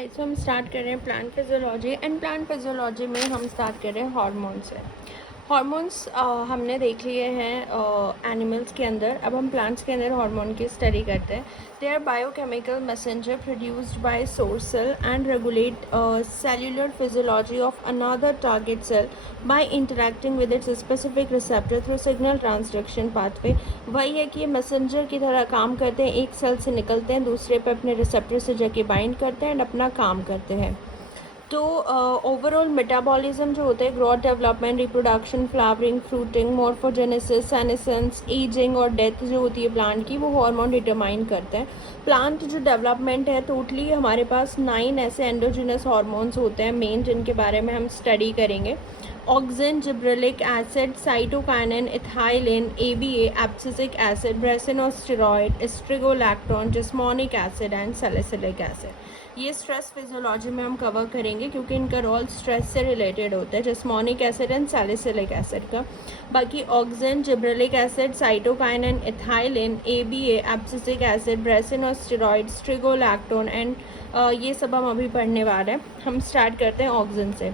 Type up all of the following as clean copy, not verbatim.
सो हम स्टार्ट कर रहे हैं plant physiology and plant physiology में हम स्टार्ट कर रहे हैं हार्मोन से। हार्मोन्स हमने देख लिए हैं एनिमल्स के अंदर। अब हम प्लांट्स के अंदर हार्मोन की स्टडी करते हैं। They are biochemical messenger produced by source cell and regulate cellular physiology of another target cell by interacting with its specific receptor through signal transduction pathway. वही है कि ये मैसेंजर की तरह काम करते हैं, एक सेल से निकलते हैं, दूसरे पे अपने रिसेप्टर से जाके बाइंड करते हैं एंड अपना काम करते हैं। तो ओवरऑल मेटाबॉलिज्म जो होता है, growth, development, reproduction, flowering, fruiting, morphogenesis, senescence, ageing और डेथ जो होती है प्लांट की, वो हार्मोन डिटरमाइन करते हैं। प्लांट जो डेवलपमेंट है, टोटली हमारे पास 9 ऐसे एंडोजिनस हार्मोन्स होते हैं मेन, जिनके बारे में हम स्टडी करेंगे। Auxin, gibberellic acid, cytokinin, ethylene, ABA, abscisic acid, brassinosteroid, strigolactone, jasmonic acid and salicylic acid. ये स्ट्रेस फिजियोलॉजी में हम कवर करेंगे क्योंकि इनका रोल स्ट्रेस से रिलेटेड होता है, jasmonic acid and salicylic acid का। बाकी auxin, gibberellic acid, cytokinin, ethylene, ABA, abscisic acid, brassinosteroid, strigolactone and ये सब हम अभी पढ़ने वाले हैं। हम स्टार्ट करते हैं ऑक्सिन से।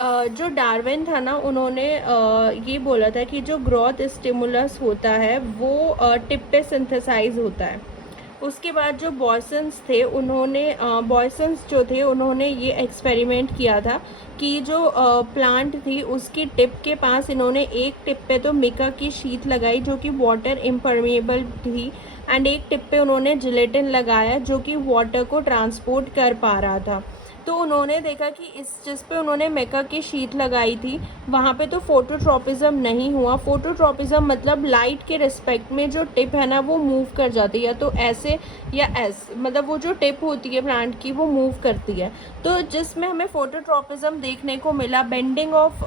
जो डार्विन था ना, उन्होंने ये बोला था कि जो ग्रोथ स्टिमुलस होता है वो टिप पे सिंथेसाइज होता है। उसके बाद जो बॉयसन्स थे, बॉयसन्स जो थे उन्होंने ये एक्सपेरिमेंट किया था कि जो प्लांट थी उसकी टिप के पास इन्होंने एक टिप पे तो मिका की शीट लगाई जो कि वाटर इम्परमेबल थी, एंड एक टिप पे उन्होंने जिलेटिन लगाया जो कि वाटर को ट्रांसपोर्ट कर पा रहा था। तो उन्होंने देखा कि जिस पे उन्होंने मेका की शीट लगाई थी वहाँ पे तो फोटोट्रॉपिज्म नहीं हुआ। फोटोट्रॉपिज्म मतलब लाइट के रिस्पेक्ट में जो टिप है ना वो मूव कर जाती है, तो ऐसे या ऐसे, मतलब वो जो टिप होती है प्लांट की वो मूव करती है। तो जिसमें हमें फोटोट्रॉपिज्म देखने को मिला, बेंडिंग ऑफ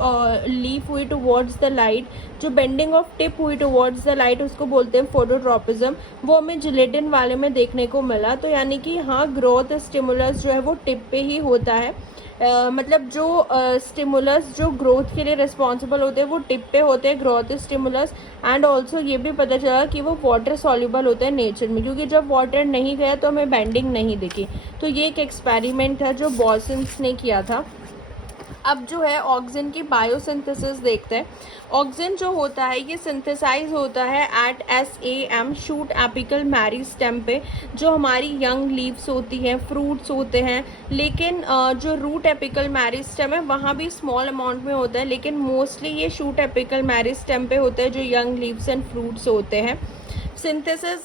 लीफ हुई टुवर्ड्स द लाइट, जो बेंडिंग ऑफ टिप हुई टुवर्ड्स द लाइट उसको बोलते हैं फोटोट्रॉपिज्म। वो हमें जिलेटिन वाले में देखने को मिला। तो यानी कि हाँ, ग्रोथ स्टिमुलस जो है वो टिप पे ही होता है। मतलब जो स्टिमुलस जो ग्रोथ के लिए रिस्पॉन्सिबल होते हैं वो टिप पे होते हैं, ग्रोथ स्टिमुलस। एंड ऑल्सो ये भी पता चला कि वो वाटर सॉल्युबल होते हैं नेचर में, क्योंकि जब वाटर नहीं गया तो हमें बेंडिंग नहीं दिखी। तो ये एक एक्सपेरिमेंट है जो बॉयसन्स ने किया था। अब जो है ऑक्सिन की बायोसिंथेसिस देखते हैं। ऑक्सिन जो होता है ये सिंथेसाइज होता है at SAM, shoot apical meristem पे, जो हमारी यंग लीव्स होती हैं, फ्रूट्स होते हैं। लेकिन जो रूट एपिकल मेरिस्टेम है वहाँ भी स्मॉल अमाउंट में होता है, लेकिन मोस्टली ये शूट एपिकल मेरिस्टेम पे होता है जो यंग लीव्स एंड फ्रूट्स होते हैं। सिंथेसिस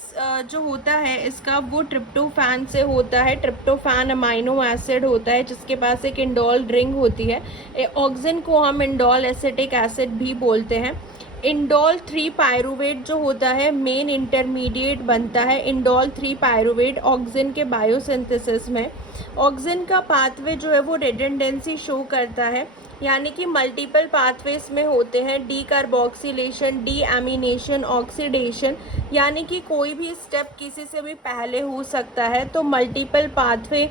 जो होता है इसका वो ट्रिप्टोफैन से होता है। ट्रिप्टोफैन अमाइनो एसिड होता है जिसके पास एक इंडोल रिंग होती है। ऑक्सिन को हम इंडोल एसिटिक एसिड भी बोलते हैं। इंडोल 3 पायरुवेट जो होता है मेन इंटरमीडिएट बनता है, इंडोल 3 पायरुवेट ऑक्सिन के बायोसिंथेसिस में। ऑक्सिन का पाथवे जो है वो रिडंडेंसी शो करता है, यानी कि मल्टीपल पाथवेज में होते हैं। Decarboxylation, deamination, oxidation, यानी कि कोई भी स्टेप किसी से भी पहले हो सकता है। तो मल्टीपल पाथवे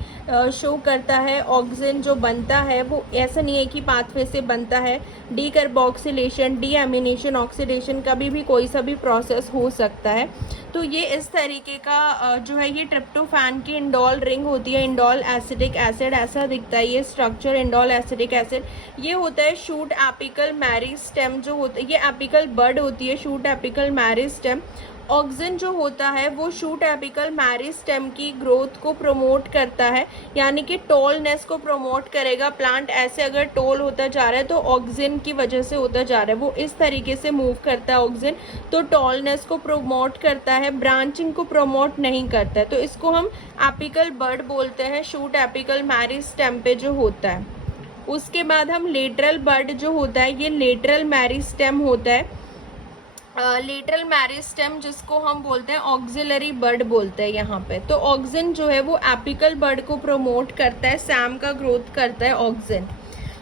शो करता है। ऑक्सिन जो बनता है वो ऐसा नहीं है कि पाथवे से बनता है। Decarboxylation, deamination, oxidation, कभी भी कोई सा भी प्रोसेस हो सकता है। तो ये इस तरीके का जो है ये ट्रिप्टोफैन की इंडोल रिंग होती है। इंडोल एसिटिक एसिड ऐसा दिखता है ये स्ट्रक्चर, इंडोल एसिटिक एसिड। ये होता है शूट एपिकल मेरिस्टेम जो होता है, ये एपिकल बड होती है, शूट एपिकल मेरिस्टेम। ऑक्सिन जो होता है वो शूट एपिकल मेरिस्टेम की ग्रोथ को प्रमोट करता है, यानी कि टॉलनेस को प्रमोट करेगा। प्लांट ऐसे अगर टॉल होता जा रहा है तो ऑक्सिन की वजह से होता जा रहा है, वो इस तरीके से मूव करता है ऑक्सिन, तो टॉलनेस को प्रमोट करता है, ब्रांचिंग को प्रमोट नहीं करता है। तो इसको हम एपिकल बड बोलते हैं, शूट एपिकल मेरिस्टेम पे जो होता है। उसके बाद हम लेटरल बड जो होता है ये लेटरल मेरिस्टेम होता है। लेटरल मेरिस्टेम जिसको हम बोलते हैं ऑक्सिलरी बड बोलते हैं यहाँ पे। तो ऑक्सिन जो है वो एपिकल बड को प्रमोट करता है, सैम का ग्रोथ करता है ऑक्सिन।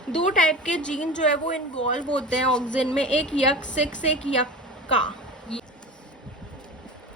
2 टाइप के जीन जो है वो इन्वॉल्व होते हैं ऑक्सिन में, एक YUC6, एक YUCCA।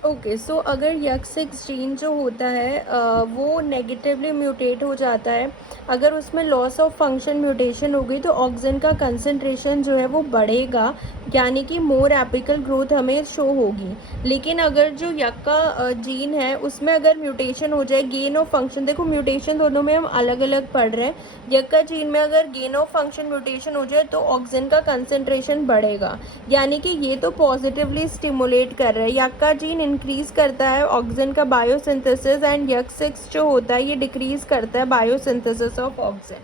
ओके, सो अगर YUC6 जीन जो होता है वो नेगेटिवली म्यूटेट हो जाता है, अगर उसमें लॉस ऑफ फंक्शन म्यूटेशन हो गई तो ऑक्सीजन का कंसंट्रेशन जो है वो बढ़ेगा, यानी कि मोर एपिकल ग्रोथ हमें शो होगी। लेकिन अगर जो YUC का जीन है उसमें अगर म्यूटेशन हो जाए, गेन ऑफ फंक्शन, देखो म्यूटेशन दोनों में हम अलग अलग पढ़ रहे हैं। YUC का जीन में अगर गेन ऑफ फंक्शन म्यूटेशन हो जाए तो ऑक्सीजन का कंसंट्रेशन बढ़ेगा, यानी कि ये तो पॉजिटिवली स्टिमुलेट कर रहा है। YUC का जीन इंक्रीज करता है ऑक्सीजन का बायोसिंथेसिस, एंड YUC6 जो होता है ये डिक्रीज करता है बायोसिंथेसिस ऑफ ऑक्सीजन।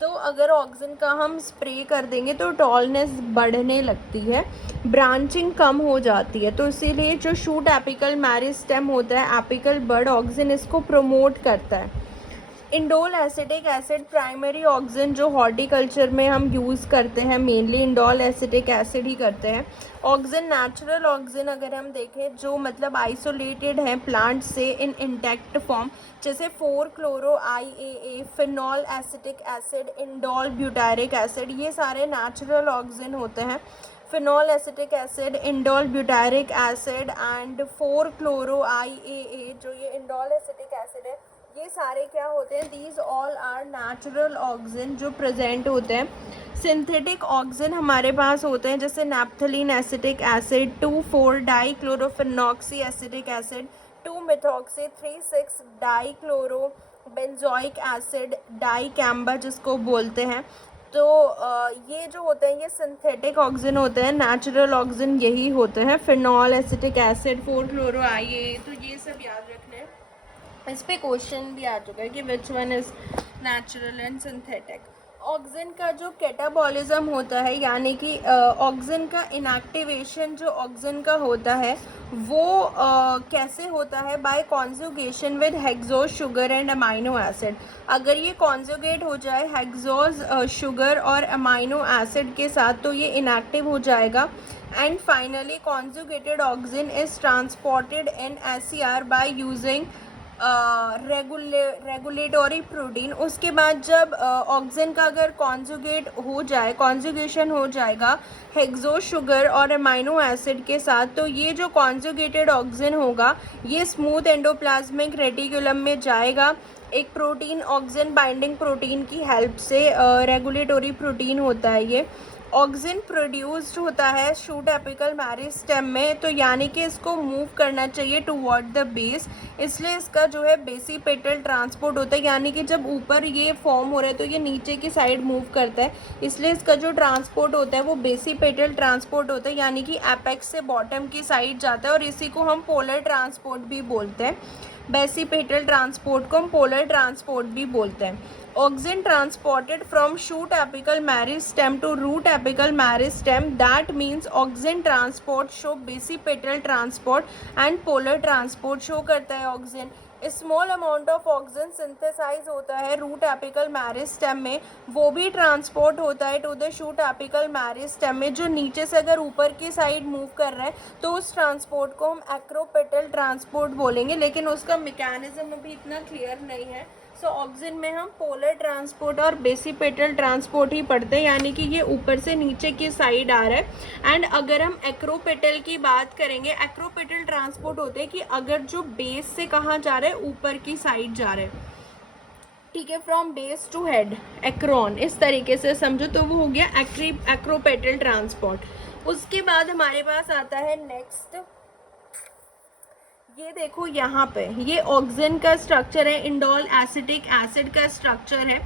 तो अगर ऑक्सीजन का हम स्प्रे कर देंगे तो टॉलनेस बढ़ने लगती है, ब्रांचिंग कम हो जाती है। तो इसीलिए जो शूट एपिकल मेरिस्टेम होता है, एपिकल बड, ऑक्सीजन इसको प्रमोट करता है। Indole acetic acid primary oxygen जो हॉर्टिकल्चर में हम यूज़ करते हैं, मेनली इंडोल एसिटिक एसिड ही करते हैं। ऑक्सीजन नेचुरल ऑक्सीजन अगर हम देखें जो मतलब आइसोलेटेड है प्लांट से इन इंटैक्ट फॉर्म, जैसे 4-क्लोरो IAA, phenol acetic acid, indole butyric acid, ये सारे नेचुरल ऑक्सीजन होते हैं। Phenol acetic acid, indole butyric acid and 4-क्लोरो IAA जो ये इंडोल एसिटिक एसिड है, ये सारे क्या होते हैं, these all are natural oxygen जो प्रेजेंट होते हैं। सिंथेटिक ऑक्सीजन हमारे पास होते हैं जैसे naphthalene acetic acid, two four dichlorophenoxy acetic acid, two methoxy, 3,6-डाइक्लोरो बेंजोइक एसिड, डाइकैम्बा जिसको बोलते हैं। तो ये जो होते हैं ये सिंथेटिक ऑक्सीजन होते हैं, नेचुरल ऑक्सीजन यही होते हैं, फिनॉल एसिटिक एसिड, 4-क्लोरो IAA। तो ये सब याद रखना है, इस पे क्वेश्चन भी आ चुका है कि which one is natural and synthetic. Oxygen का जो कैटाबॉलिज्म होता है, यानी कि ऑक्सीजन का इनएक्टिवेशन जो ऑक्सीजन का होता है वो कैसे होता है, by conjugation with hexose sugar and amino acid. अगर ये कॉन्जुगेट हो जाए हेक्सोज शुगर और अमाइनो एसिड के साथ तो ये इनएक्टिव हो जाएगा। And finally conjugated oxygen is transported in SCR by using regulatory protein. उसके बाद जब ऑक्सीजन का अगर कॉन्जुगेट हो जाए, कॉन्जुगेशन हो जाएगा हेक्सोज शुगर और अमाइनो एसिड के साथ, तो ये जो कॉन्जुगेटेड ऑक्सीजन होगा ये स्मूथ एंडोप्लाज्मिक रेटिकुलम में जाएगा एक प्रोटीन, ऑक्सीजन बाइंडिंग प्रोटीन की हेल्प से। रेगुलेटरी प्रोटीन होता है ये। ऑक्सीजन प्रोड्यूस्ड होता है शूट एपिकल मेरिस्टेम में, तो यानी कि इसको मूव करना चाहिए टुवर्ड द बेस, इसलिए इसका जो है बेसिपेटल ट्रांसपोर्ट होता है, यानी कि जब ऊपर ये फॉर्म हो रहा है तो ये नीचे की साइड मूव करता है, इसलिए इसका जो ट्रांसपोर्ट होता है वो बेसिपेटल ट्रांसपोर्ट होता है, यानी कि एपेक्स से बॉटम की साइड जाता है, और इसी को हम पोलर ट्रांसपोर्ट भी बोलते हैं। बेसिपेटल ट्रांसपोर्ट को हम पोलर ट्रांसपोर्ट भी बोलते हैं। Oxygen transported from shoot apical meristem to root apical meristem, that means oxygen transport show basipetal transport and polar transport show करता है oxygen. Small amount of oxygen synthesise होता है root apical meristem में, वो भी ट्रांसपोर्ट होता है to the shoot apical meristem में, जो नीचे से अगर ऊपर की साइड मूव कर रहा है तो उस ट्रांसपोर्ट को हम एक्रोपेटल ट्रांसपोर्ट बोलेंगे, लेकिन उसका मैकेनिज्म अभी इतना क्लियर नहीं है। सो ऑक्सीजन में हम पोलर ट्रांसपोर्ट और बेसिपेटल ट्रांसपोर्ट ही पढ़ते हैं, यानी कि ये ऊपर से नीचे की साइड आ रहा है। एंड अगर हम एक्रोपेटल की बात करेंगे, एक्रोपेटल ट्रांसपोर्ट होते हैं कि अगर जो बेस से कहाँ जा रहा है, ऊपर की साइड जा रहा है, ठीक है, फ्रॉम बेस टू हेड, एक्रोन, इस तरीके से समझो, तो वो हो गया एक्रोपेटल ट्रांसपोर्ट। उसके बाद हमारे पास आता है नेक्स्ट, ये देखो यहाँ पे ये ऑक्सीजन का स्ट्रक्चर है, इंडोल एसिटिक एसिड का स्ट्रक्चर है,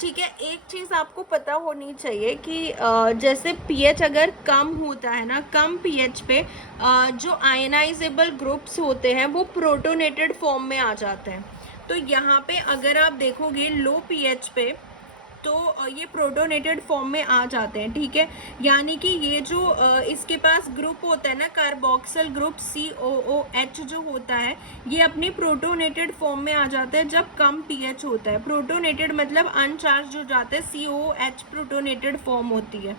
ठीक है। एक चीज़ आपको पता होनी चाहिए कि जैसे पीएच अगर कम होता है ना, कम पीएच पे जो आयनाइजेबल ग्रुप्स होते हैं वो प्रोटोनेटेड फॉर्म में आ जाते हैं। तो यहाँ पे अगर आप देखोगे लो पीएच पे तो ये प्रोटोनेटेड फॉर्म में आ जाते हैं, ठीक है। यानी कि ये जो इसके पास ग्रुप होता है ना, कार्बोक्सिल ग्रुप COOH जो होता है, ये अपनी प्रोटोनेटेड फॉर्म में आ जाता है जब कम पीएच होता है। प्रोटोनेटेड मतलब अनचार्ज हो जाता है, COOH प्रोटोनेटेड फॉर्म होती है।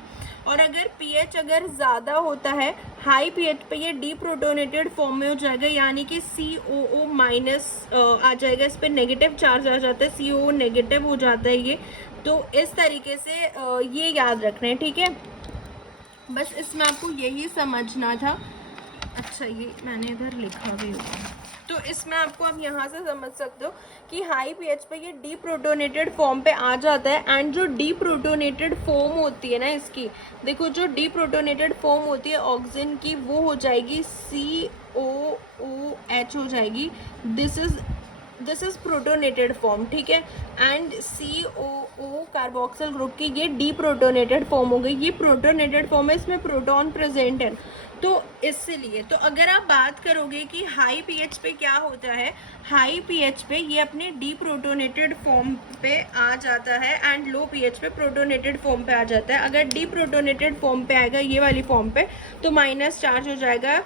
और अगर पीएच अगर ज़्यादा होता है, हाई पीएच पे ये डीप्रोटोनेटेड फॉर्म में हो जाएगा, यानी कि COO माइनस आ जाएगा, इस पर नेगेटिव चार्ज आ जाता है, COO नेगेटिव हो जाता है ये। तो इस तरीके से ये याद रखना है, ठीक है। बस इसमें आपको यही समझना था। अच्छा, ये मैंने इधर लिखा भी हुआ। तो इसमें आपको आप यहाँ से समझ सकते हो कि हाई पीएच पे ये डीप्रोटोनेटेड फॉर्म पे आ जाता है। एंड जो डीप्रोटोनेटेड फॉर्म होती है ना इसकी, देखो जो डीप्रोटोनेटेड फॉर्म होती है ऑक्सीजन की, वो हो जाएगी COOH हो जाएगी। दिस इज प्रोटोनेटेड फॉर्म, ठीक है। एंड COO कार्बोक्सिल ग्रुप की ये डीप्रोटोनेटेड फॉर्म हो गई। ये प्रोटोनेटेड फॉर्म है, इसमें प्रोटॉन प्रेजेंट है। तो इसलिए तो अगर आप बात करोगे कि हाई पीएच पे क्या होता है, हाई पीएच पे ये अपने डीप्रोटोनेटेड फॉर्म पे आ जाता है एंड लो पीएच पे प्रोटोनेटेड फॉर्म पे आ जाता है। अगर डीप्रोटोनेटेड फॉर्म पे आएगा ये वाली फॉर्म पे, तो माइनस चार्ज हो जाएगा।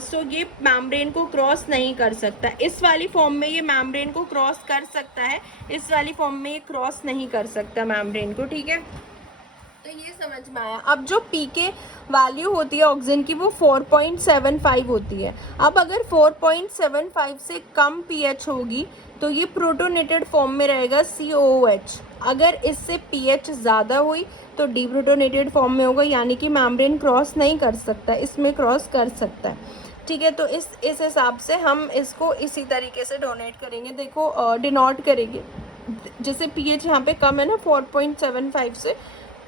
सो ये मैम्ब्रेन को क्रॉस नहीं कर सकता। इस वाली फॉर्म में ये मैम्ब्रेन को क्रॉस कर सकता है, इस वाली फॉर्म में ये क्रॉस नहीं कर सकता मैम्ब्रेन को, ठीक है। तो ये समझ में आया। अब जो पीके वैल्यू होती है ऑक्सीजन की वो 4.75 होती है। अब अगर 4.75 से कम पीएच होगी तो ये प्रोटोनेटेड फॉर्म में रहेगा COOH। अगर इससे पीएच ज़्यादा हुई तो डीप्रोटोनेटेड फॉर्म में होगा, यानी कि मैम्ब्रेन क्रॉस नहीं कर सकता, इसमें क्रॉस कर सकता है, ठीक है। तो इस हिसाब से हम इसको इसी तरीके से डोनेट करेंगे। देखो डिनोट करेंगे, जैसे पीएच यहाँ पे कम है ना 4.75 से,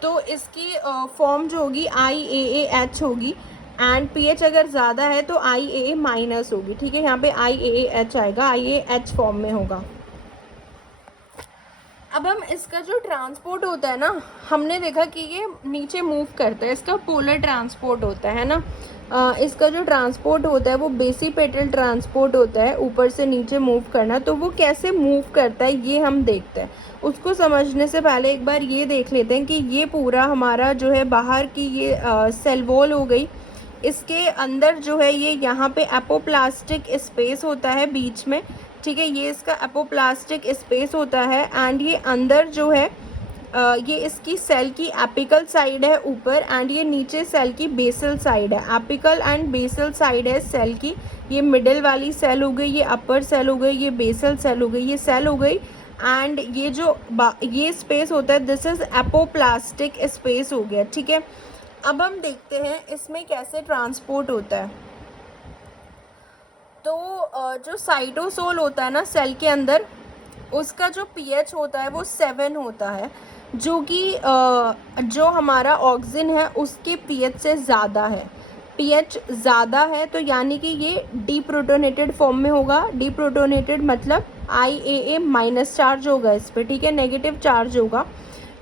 तो इसकी फॉर्म जो होगी IAAH होगी। एंड पीएच अगर ज़्यादा है तो IAA माइनस होगी, ठीक है। यहाँ पे IAAH आएगा, IAH फॉर्म में होगा। अब हम इसका जो ट्रांसपोर्ट होता है ना, हमने देखा कि ये नीचे मूव करता है, इसका पोलर ट्रांसपोर्ट होता है ना। इसका जो ट्रांसपोर्ट होता है वो बेसिपेटल ट्रांसपोर्ट होता है, ऊपर से नीचे मूव करना। तो वो कैसे मूव करता है ये हम देखते हैं। उसको समझने से पहले एक बार ये देख लेते हैं कि ये पूरा हमारा जो है बाहर की ये सेल वॉल हो गई। इसके अंदर जो है ये यहाँ पे एपोप्लास्टिक स्पेस होता है बीच में, ठीक है। ये इसका एपोप्लास्टिक स्पेस होता है। एंड ये अंदर जो है ये इसकी सेल की एपिकल साइड है ऊपर, एंड ये नीचे सेल की बेसल साइड है। एपिकल एंड बेसल साइड है सेल की। ये मिडिल वाली सेल हो गई, ये अपर सेल हो गई, ये बेसल सेल हो गई, ये सेल हो गई। एंड ये जो ये स्पेस होता है दिस इज एपोप्लास्टिक स्पेस हो गया, ठीक है। अब हम देखते हैं इसमें कैसे ट्रांसपोर्ट होता है। तो जो साइटोसोल होता है ना सेल के अंदर, उसका जो पीएच होता है वो 7 होता है, जो कि जो हमारा ऑक्सीजन है उसके पीएच से ज़्यादा है। पीएच ज़्यादा है तो यानी कि ये डीप्रोटोनेटेड फॉर्म में होगा। डीप्रोटोनेटेड मतलब IAA माइनस चार्ज होगा इस पर, ठीक है, नेगेटिव चार्ज होगा।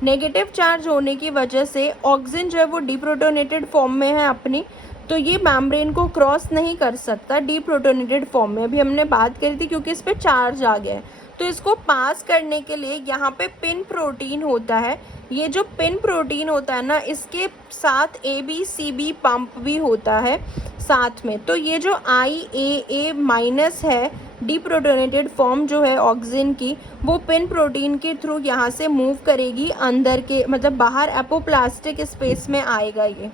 नेगेटिव चार्ज होने की वजह से ऑक्सीजन जो है वो डीप्रोटोनेटेड फॉर्म में है अपनी, तो ये मैम्ब्रेन को क्रॉस नहीं कर सकता डीप्रोटोनेटेड फॉर्म में। अभी हमने बात करी थी क्योंकि इस पर चार्ज आ गया है। तो इसको पास करने के लिए यहाँ पे पिन प्रोटीन होता है। ये जो पिन प्रोटीन होता है ना, इसके साथ ABCB पंप भी होता है साथ में। तो ये जो IAA माइनस है डीप्रोटोनेटेड फॉर्म जो है ऑक्सीजन की, वो पिन प्रोटीन के थ्रू यहाँ से मूव करेगी अंदर के, मतलब बाहर एपोप्लास्टिक स्पेस में आएगा ये।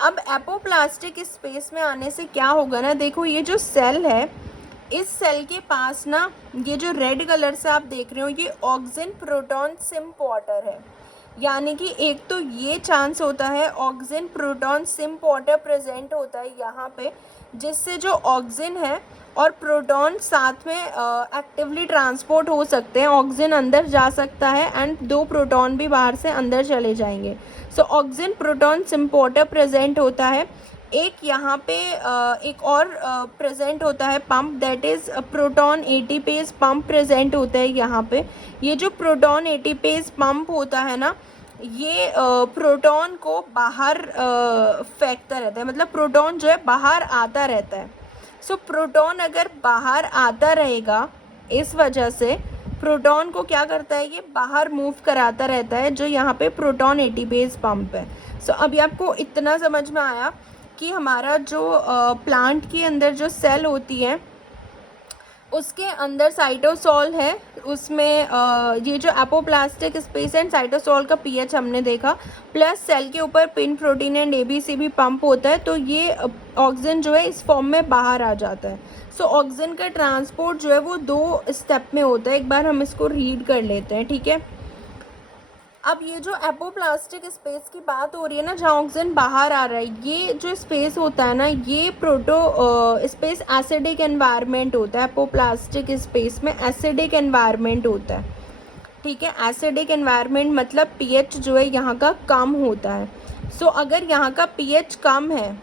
अब एपोप्लास्टिक स्पेस में आने से क्या होगा ना, देखो ये जो सेल है, इस सेल के पास ना ये जो रेड कलर से आप देख रहे हो ये ऑक्सीजन प्रोटॉन सिम्पोर्टर है। यानी कि एक तो ये चांस होता है ऑक्सीजन प्रोटॉन सिम्पोर्टर प्रेजेंट होता है यहाँ पे, जिससे जो ऑक्सीजन है और प्रोटॉन साथ में एक्टिवली ट्रांसपोर्ट हो सकते हैं। ऑक्सीजन अंदर जा सकता है एंड 2 प्रोटॉन भी बाहर से अंदर चले जाएंगे। सो ऑक्सीजन प्रोटॉन सिम्पोर्टर प्रेजेंट होता है। एक यहाँ पे एक और प्रेजेंट होता है pump, that is proton ATPase pump present होता है यहाँ पे। ये जो प्रोटॉन एटीपेज पंप होता है ना, ये प्रोटॉन को बाहर फेंकता रहता है, मतलब प्रोटॉन जो है बाहर आता रहता है। सो प्रोटॉन अगर बाहर आता रहेगा, इस वजह से प्रोटॉन को क्या करता है, ये बाहर मूव कराता रहता है, जो यहाँ पे प्रोटॉन एटीपेज पंप है। सो अभी आपको इतना समझ में आया कि हमारा जो प्लांट के अंदर जो सेल होती है उसके अंदर साइटोसोल है, उसमें ये जो एपोप्लास्टिक स्पेस एंड साइटोसोल का पीएच हमने देखा, प्लस सेल के ऊपर pin protein and ABCB pump होता है। तो ये ऑक्सीजन जो है इस फॉर्म में बाहर आ जाता है। सो ऑक्सीजन का ट्रांसपोर्ट जो है वो 2 स्टेप में होता है। एक बार हम इसको रीड कर लेते हैं, ठीक है। अब ये जो एपोप्लास्टिक स्पेस की बात हो रही है ना, जहाँ ऑक्सीजन बाहर आ रहा है, ये जो स्पेस होता है ना, ये प्रोटो स्पेस एसिडिक एनवायरनमेंट होता है। एपोप्लास्टिक स्पेस में एसिडिक एनवायरनमेंट होता है, ठीक है। एसिडिक एनवायरनमेंट मतलब पीएच जो है यहाँ का कम होता है। सो अगर यहाँ का पीएच कम है,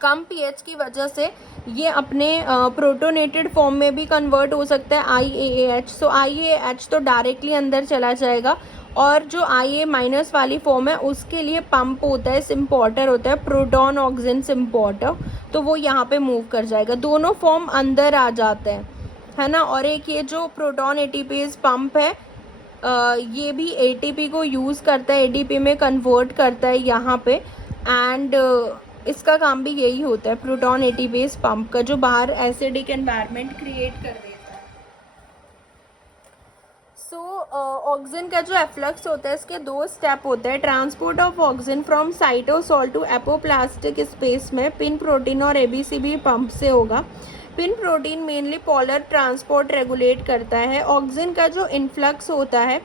कम पीएच की वजह से ये अपने प्रोटोनेटेड फॉर्म में भी कन्वर्ट हो सकता है, IAAH। सो IAH तो डायरेक्टली अंदर चला जाएगा, और जो IA माइनस वाली फॉर्म है उसके लिए पंप होता है, सिम्पोर्टर होता है, प्रोटॉन ऑक्सीजन सिम्पोर्टर, तो वो यहाँ पे मूव कर जाएगा, दोनों फॉर्म अंदर आ जाते हैं, है ना। और एक ये जो प्रोटॉन एटीपीज पंप है, ये भी एटीपी को यूज़ करता है, एडीपी में कन्वर्ट करता है यहाँ पे। एंड इसका काम भी यही होता है, प्रोटॉन एटीपीज पंप का, जो बाहर एसिडिक एनवायरनमेंट क्रिएट कर देता है। सो ऑक्सीजन का जो एफ्लक्स होता है, इसके 2 स्टेप होते हैं। Transport of oxygen from cytosol to apoplastic space में पिन प्रोटीन और ABCB पंप से होगा। Pin protein mainly polar transport regulate करता है। ऑक्सीजन का जो इन्फ्लक्स होता है,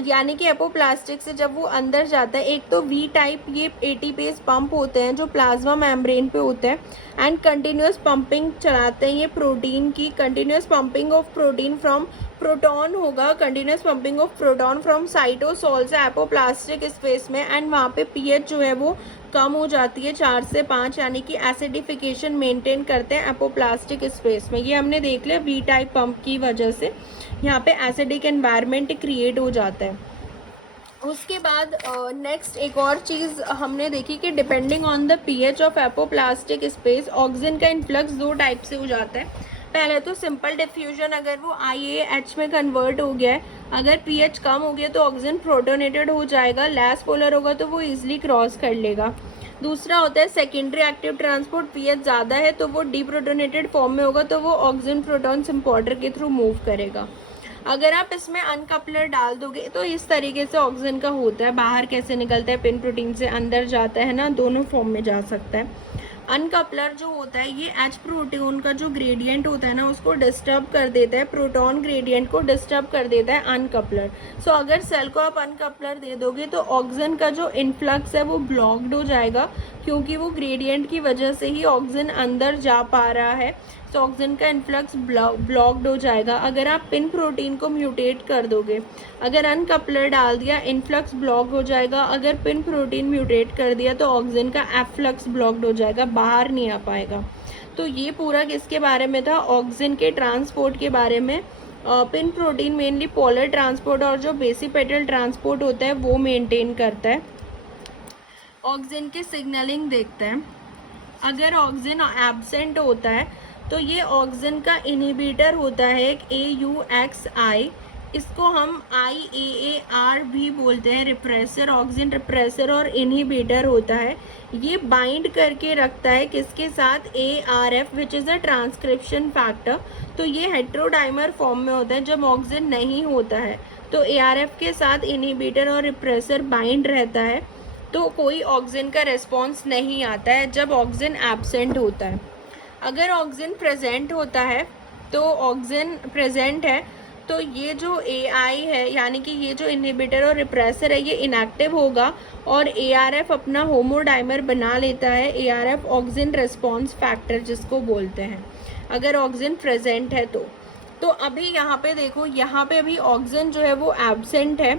यानी कि एपोप्लास्टिक से जब वो अंदर जाता है, एक तो V टाइप ये एटीपेज पंप होते हैं जो प्लाज्मा मेम्ब्रेन पे होते हैं, एंड कंटिन्यूस पंपिंग चलाते हैं ये प्रोटीन की। Continuous pumping of protein from proton होगा, continuous pumping of proton from cytosol से एपोप्लास्टिक स्पेस में, एंड वहाँ पे पीएच जो है वो कम हो जाती है 4 से 5, यानी कि एसिडिफिकेशन मेंटेन करते हैं एपोप्लास्टिक स्पेस में। ये हमने देख लिया, V टाइप पंप की वजह से यहाँ पे एसिडिक एनवायरनमेंट क्रिएट हो जाता है। उसके बाद नेक्स्ट एक और चीज़ हमने देखी कि depending on the pH of apoplastic space oxygen का इन्फ्लक्स 2 टाइप से हो जाता है। पहले तो सिंपल डिफ्यूजन, अगर वो IAH में कन्वर्ट हो गया है, अगर पीएच कम हो गया तो ऑक्सीजन प्रोटोनेटेड हो जाएगा, लेस पोलर होगा तो वो इजीली क्रॉस कर लेगा। दूसरा होता है सेकेंडरी एक्टिव ट्रांसपोर्ट, पीएच ज़्यादा है तो वो डीप्रोटोनेटेड फॉर्म में होगा, तो वो ऑक्सीजन प्रोटॉन सिम्पोर्टर के थ्रू मूव करेगा। अगर आप इसमें अनकपलर डाल दोगे तो इस तरीके से ऑक्सीजन का होता है, बाहर कैसे निकलता है, पिन प्रोटीन से अंदर जाता है ना, दोनों फॉर्म में जा सकता है। अनकपलर जो होता है, ये H प्रोटॉन का जो ग्रेडियंट होता है ना, उसको डिस्टर्ब कर देता है, प्रोटॉन ग्रेडियंट को डिस्टर्ब कर देता है अनकपलर। सो अगर सेल को आप अनकपलर दे दोगे तो ऑक्सीजन का जो इन्फ्लक्स है वो ब्लॉक्ड हो जाएगा, क्योंकि वो ग्रेडियंट की वजह से ही ऑक्सीजन अंदर जा पा रहा है, तो ऑक्सीजन का इन्फ्लक्स ब्लॉक्ड हो जाएगा। अगर आप पिन प्रोटीन को म्यूटेट कर दोगे, अगर अनकपलर डाल दिया, इन्फ्लक्स ब्लॉक हो जाएगा। अगर पिन प्रोटीन म्यूटेट कर दिया तो ऑक्सीजन का एफ्लक्स ब्लॉक्ड हो जाएगा, बाहर नहीं आ पाएगा। तो ये पूरा किसके बारे में था, ऑक्सीजन के ट्रांसपोर्ट के बारे में। Pin protein mainly polar transport और जो बेसिपेटल ट्रांसपोर्ट होता है वो मेंटेन करता है। ऑक्सीजन की सिग्नलिंग देखते हैं। अगर ऑक्सीजन एब्सेंट होता है तो ये ऑक्सीजन का इनहिबिटर होता है एक AUXI, इसको हम IAAR भी बोलते हैं, रिप्रेसर, ऑक्सीजन रिप्रेसर और इनहिबिटर होता है। ये बाइंड करके रखता है किसके साथ, ARF which is a transcription factor. तो ये हेट्रोडाइमर फॉर्म में होता है। जब ऑक्सीजन नहीं होता है तो ARF के साथ इनहिबिटर और रिप्रेसर बाइंड रहता है, तो कोई ऑक्सीजन का रिस्पॉन्स नहीं आता है जब ऑक्सीजन एब्सेंट होता है। अगर ऑक्सीजन प्रेजेंट होता है, तो ऑक्सीजन प्रेजेंट है तो ये जो AI है, यानी कि ये जो इनहिबिटर और रिप्रेसर है, ये इनएक्टिव होगा और ARF अपना होमोडाइमर बना लेता है, ARF ऑक्सीजन रिस्पॉन्स फैक्टर जिसको बोलते हैं, अगर ऑक्सीजन प्रेजेंट है तो अभी यहाँ पे देखो, यहाँ पे अभी ऑक्सीजन जो है वो एब्सेंट है,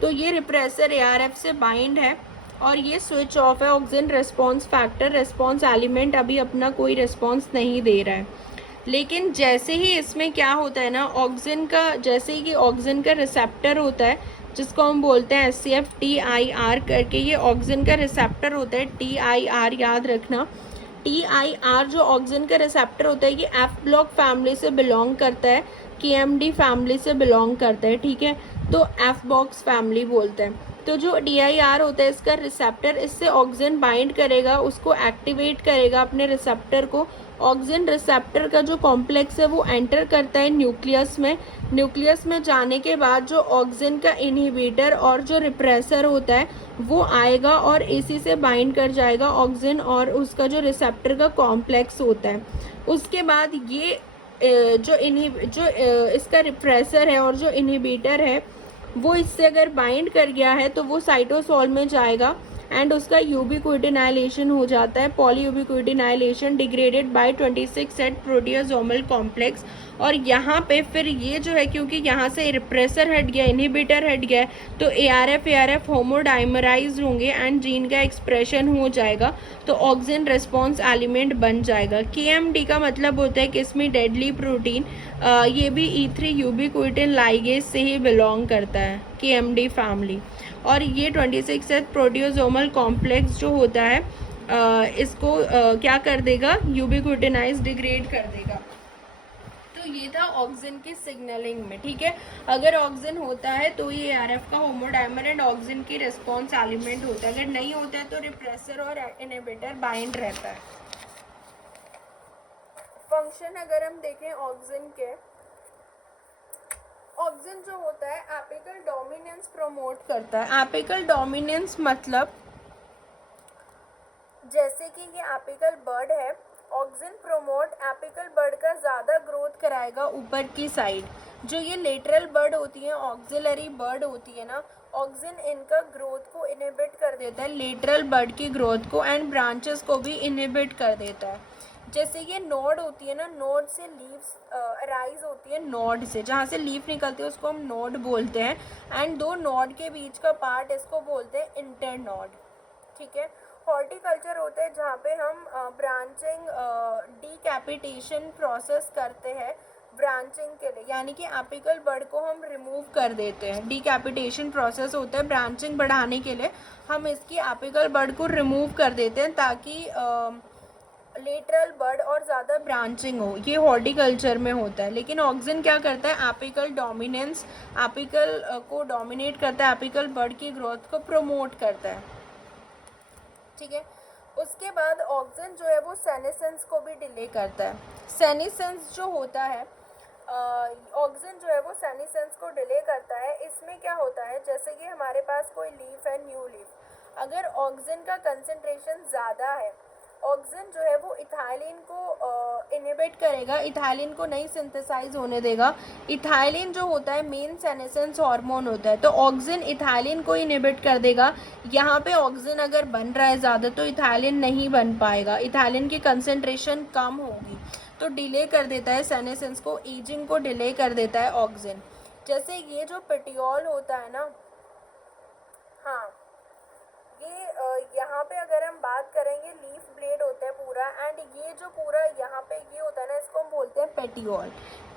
तो ये रिप्रेसर ARF से बाइंड है और ये स्विच ऑफ है। Oxygen response factor, response element अभी अपना कोई रिस्पॉन्स नहीं दे रहा है। लेकिन जैसे ही इसमें क्या होता है ना, ऑक्सीजन का, जैसे ही कि ऑक्सीजन का रिसेप्टर होता है जिसको हम बोलते हैं SCF TIR करके, ये ऑक्सीजन का रिसेप्टर होता है, TIR याद रखना। TIR जो ऑक्सीजन का रिसेप्टर होता है, ये F ब्लॉक फैमिली से बिलोंग करता है, KMD फैमिली से बिलोंग करता है, ठीक है, तो F बॉक्स फैमिली बोलते हैं। तो जो DIR होता है इसका रिसेप्टर, इससे ऑक्सीजन बाइंड करेगा, उसको एक्टिवेट करेगा अपने रिसेप्टर को। ऑक्सीजन रिसेप्टर का जो कॉम्प्लेक्स है वो एंटर करता है न्यूक्लियस में। न्यूक्लियस में जाने के बाद जो ऑक्सीजन का इनहिबिटर और जो रिप्रेसर होता है वो आएगा और इसी से बाइंड कर जाएगा ऑक्सीजन और उसका जो रिसेप्टर का कॉम्प्लेक्स होता है। उसके बाद ये जो इसका रिप्रेसर है और जो इनहिबिटर है वो इससे अगर बाइंड कर गया है तो वो साइटोसोल में जाएगा एंड उसका यूबिक्विटिनाइलेशन हो जाता है, पॉलीयूबिक्विटिनाइलेशन डिग्रेडेड बाय 26 एट प्रोटियोसोमल कॉम्प्लेक्स। और यहाँ पे फिर ये जो है, क्योंकि यहाँ से रिप्रेसर हट गया, इनहिबिटर हट गया, तो ARF होमोडाइमराइज होंगे एंड जीन का एक्सप्रेशन हो जाएगा, तो ऑक्सिन रिस्पॉन्स एलिमेंट बन जाएगा। KMT का मतलब होता है किस्मी डेडली प्रोटीन। ये भी E3 यूबिक्विटिन लाइगेज से ही बिलोंग करता है, KMT फैमिली। और ये 26 प्रोटियोसोमल कॉम्प्लेक्स जो होता है इसको क्या कर देगा, यूबिक्विटिनाइज डिग्रेड कर देगा। तो ये था ऑक्सिन की सिग्नलिंग में, ठीक है। अगर ऑक्सिन होता है तो ये ARF का होमोडाइमर एंड ऑक्सिन की रिस्पॉन्स एलिमेंट होता है, अगर नहीं होता है तो रिप्रेसर और इनहिबिटर बाइंड रहता है। फंक्शन अगर हम देखें ऑक्सिन के, ऑक्सिन जो होता है एपिकल डोमिनेंस प्रमोट करता है। एपिकल डोमिनेंस मतलब जैसे कि ये एपिकल बर्ड है, ऑक्सिन प्रोमोट एपिकल बर्ड का ज़्यादा ग्रोथ कराएगा ऊपर की साइड। जो ये लेटरल बर्ड होती है, ऑक्सिलरी बर्ड होती है ना, ऑक्सिन इनका ग्रोथ को इनहिबिट कर देता है, लेटरल बर्ड की ग्रोथ को, एंड ब्रांचेस को भी इनहिबिट कर देता है। जैसे ये नोड होती है ना, नोड से लीव्स अराइज होती है, नोड से जहाँ से लीफ निकलती है उसको हम नोड बोलते हैं, एंड दो नोड के बीच का पार्ट इसको बोलते हैं इंटरनोड, ठीक है। हॉर्टिकल्चर होता है जहाँ पे हम ब्रांचिंग डीकैपिटेशन प्रोसेस करते हैं ब्रांचिंग के लिए, यानी कि एपिकल बर्ड को हम रिमूव कर देते हैं। डीकैपिटेशन प्रोसेस होता है ब्रांचिंग बढ़ाने के लिए, हम इसकी एपिकल बर्ड को रिमूव कर देते हैं ताकि लेटरल बर्ड और ज़्यादा ब्रांचिंग हो। ये हॉर्टिकल्चर में होता है। लेकिन ऑक्सिन क्या करता है, एपिकल डोमिनेंस, एपिकल को डोमिनेट करता है, एपिकल बर्ड की ग्रोथ को प्रमोट करता है, ठीक है। उसके बाद ऑक्सिन जो है वो सेनेसेंस को भी डिले करता है। सेनेसेंस जो होता है, ऑक्सिन जो है वो सेनेसेंस को डिले करता है। इसमें क्या होता है, जैसे कि हमारे पास कोई लीफ है, न्यू लीफ, अगर ऑक्सिन का कंसंट्रेशन ज़्यादा है, ऑक्सिन जो है वो इथाइलिन को इनहिबिट करेगा, इथाइलिन को नहीं सिंथेसाइज होने देगा। इथाइलिन जो होता है मेन सेनेसेंस हार्मोन होता है, तो ऑक्सिन इथाइलिन को इनहिबिट कर देगा। यहाँ पे ऑक्सिन अगर बन रहा है ज़्यादा तो इथाइलिन नहीं बन पाएगा, इथाइलिन की कंसंट्रेशन कम होगी, तो डिले कर देता है सेनेसेंस को, एजिंग को डिले कर देता है ऑक्सिन। जैसे ये जो पेटियोल होता है ना, हाँ, ये यहाँ पे अगर हम बात करेंगे, लीफ ब्लेड होता है पूरा, एंड ये जो पूरा यहाँ पे ये होता है ना, इसको हम बोलते हैं पेटियोल,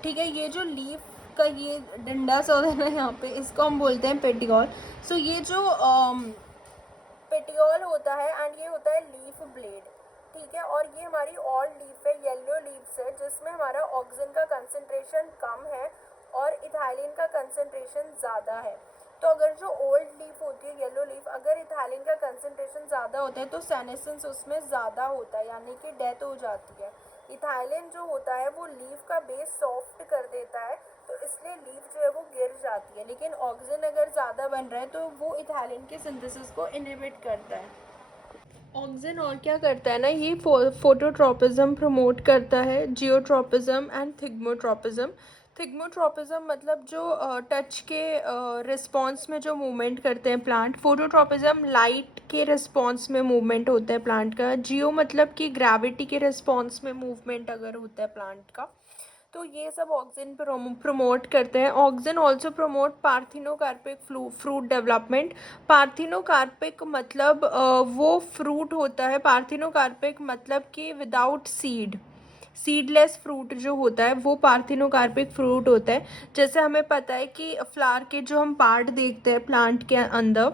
ठीक है। ये जो लीफ का ये डंडा सा होता है ना यहाँ पे, इसको हम बोलते हैं पेटियोल। सो ये जो पेटियोल होता है एंड ये होता है लीफ ब्लेड, ठीक है। और ये हमारी ओल्ड लीफ है, येलो लीव्स है, जिसमें हमारा ऑक्सिन का कंसंट्रेशन कम है और इथाइलिन का कंसंट्रेशन ज़्यादा है। तो अगर जो ओल्ड लीफ होती है, येलो लीफ, अगर इथाइलिन का कंसंट्रेशन ज़्यादा होता है तो सेनेसेंस उसमें ज़्यादा होता है, यानी कि डेथ हो जाती है। इथाइलिन जो होता है वो लीफ का बेस सॉफ्ट कर देता है, तो इसलिए लीफ जो है वो गिर जाती है। लेकिन ऑक्सिन अगर ज़्यादा बन रहा है तो वो इथाइलिन के सिंथेसिस को इनहिबिट करता है। ऑक्सिन और क्या करता है ना, ये फोटोट्रोपिज्म प्रमोट करता है, जियोट्रोपिज्म एंड थिग्मोट्रोपिज्म। थिग्मोट्रोपिज्म मतलब जो टच के रिस्पॉन्स में जो मूवमेंट करते हैं प्लांट। फोटोट्रोपिज्म लाइट के रिस्पॉन्स में मूवमेंट होता है प्लांट का। जियो मतलब कि ग्रेविटी के रिस्पॉन्स में मूवमेंट अगर होता है प्लांट का, तो ये सब ऑक्सिन प्रमोट करते हैं। Auxin also promote parthenocarpic fruit development. Parthenocarpic मतलब वो फ्रूट होता है, पार्थिनोकार्पिक मतलब कि विदाउट सीड, सीडलेस फ्रूट जो होता है वो पार्थिनोकार्पिक फ्रूट होता है। जैसे हमें पता है कि फ्लावर के जो हम पार्ट देखते हैं प्लांट के अंदर,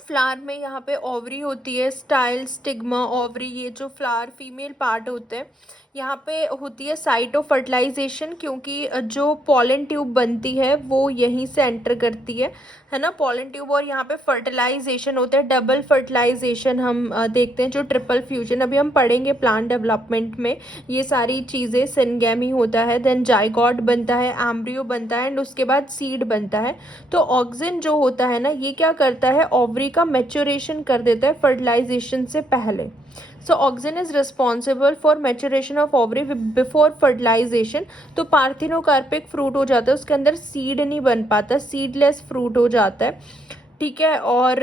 फ्लावर में यहाँ पे ओवरी होती है, स्टाइल, स्टिग्मा, ओवरी, ये जो फ्लावर फीमेल पार्ट होते हैं, यहाँ पे होती है साइट ऑफ फर्टिलाइजेशन, क्योंकि जो पॉलन ट्यूब बनती है वो यहीं से एंटर करती है ना, पॉलन ट्यूब, और यहाँ पे फर्टिलाइजेशन होता है, डबल फर्टिलाइजेशन हम देखते हैं, जो ट्रिपल फ्यूजन अभी हम पढ़ेंगे प्लांट डेवलपमेंट में, ये सारी चीज़ें। सिनगेमी होता है, देन जाइगोट बनता है, एम्ब्रियो बनता है, एंड उसके बाद सीड बनता है। तो ऑक्सिन जो होता है ना, ये क्या करता है, ओवरी का मैच्योरेशन कर देता है फर्टिलाइजेशन से पहले। So auxin is responsible for maturation of ovary before fertilisation. तो पार्थिनोकार्पिक फ्रूट हो जाता है, उसके अंदर सीड नहीं बन पाता, सीडलेस फ्रूट हो जाता है, ठीक है। और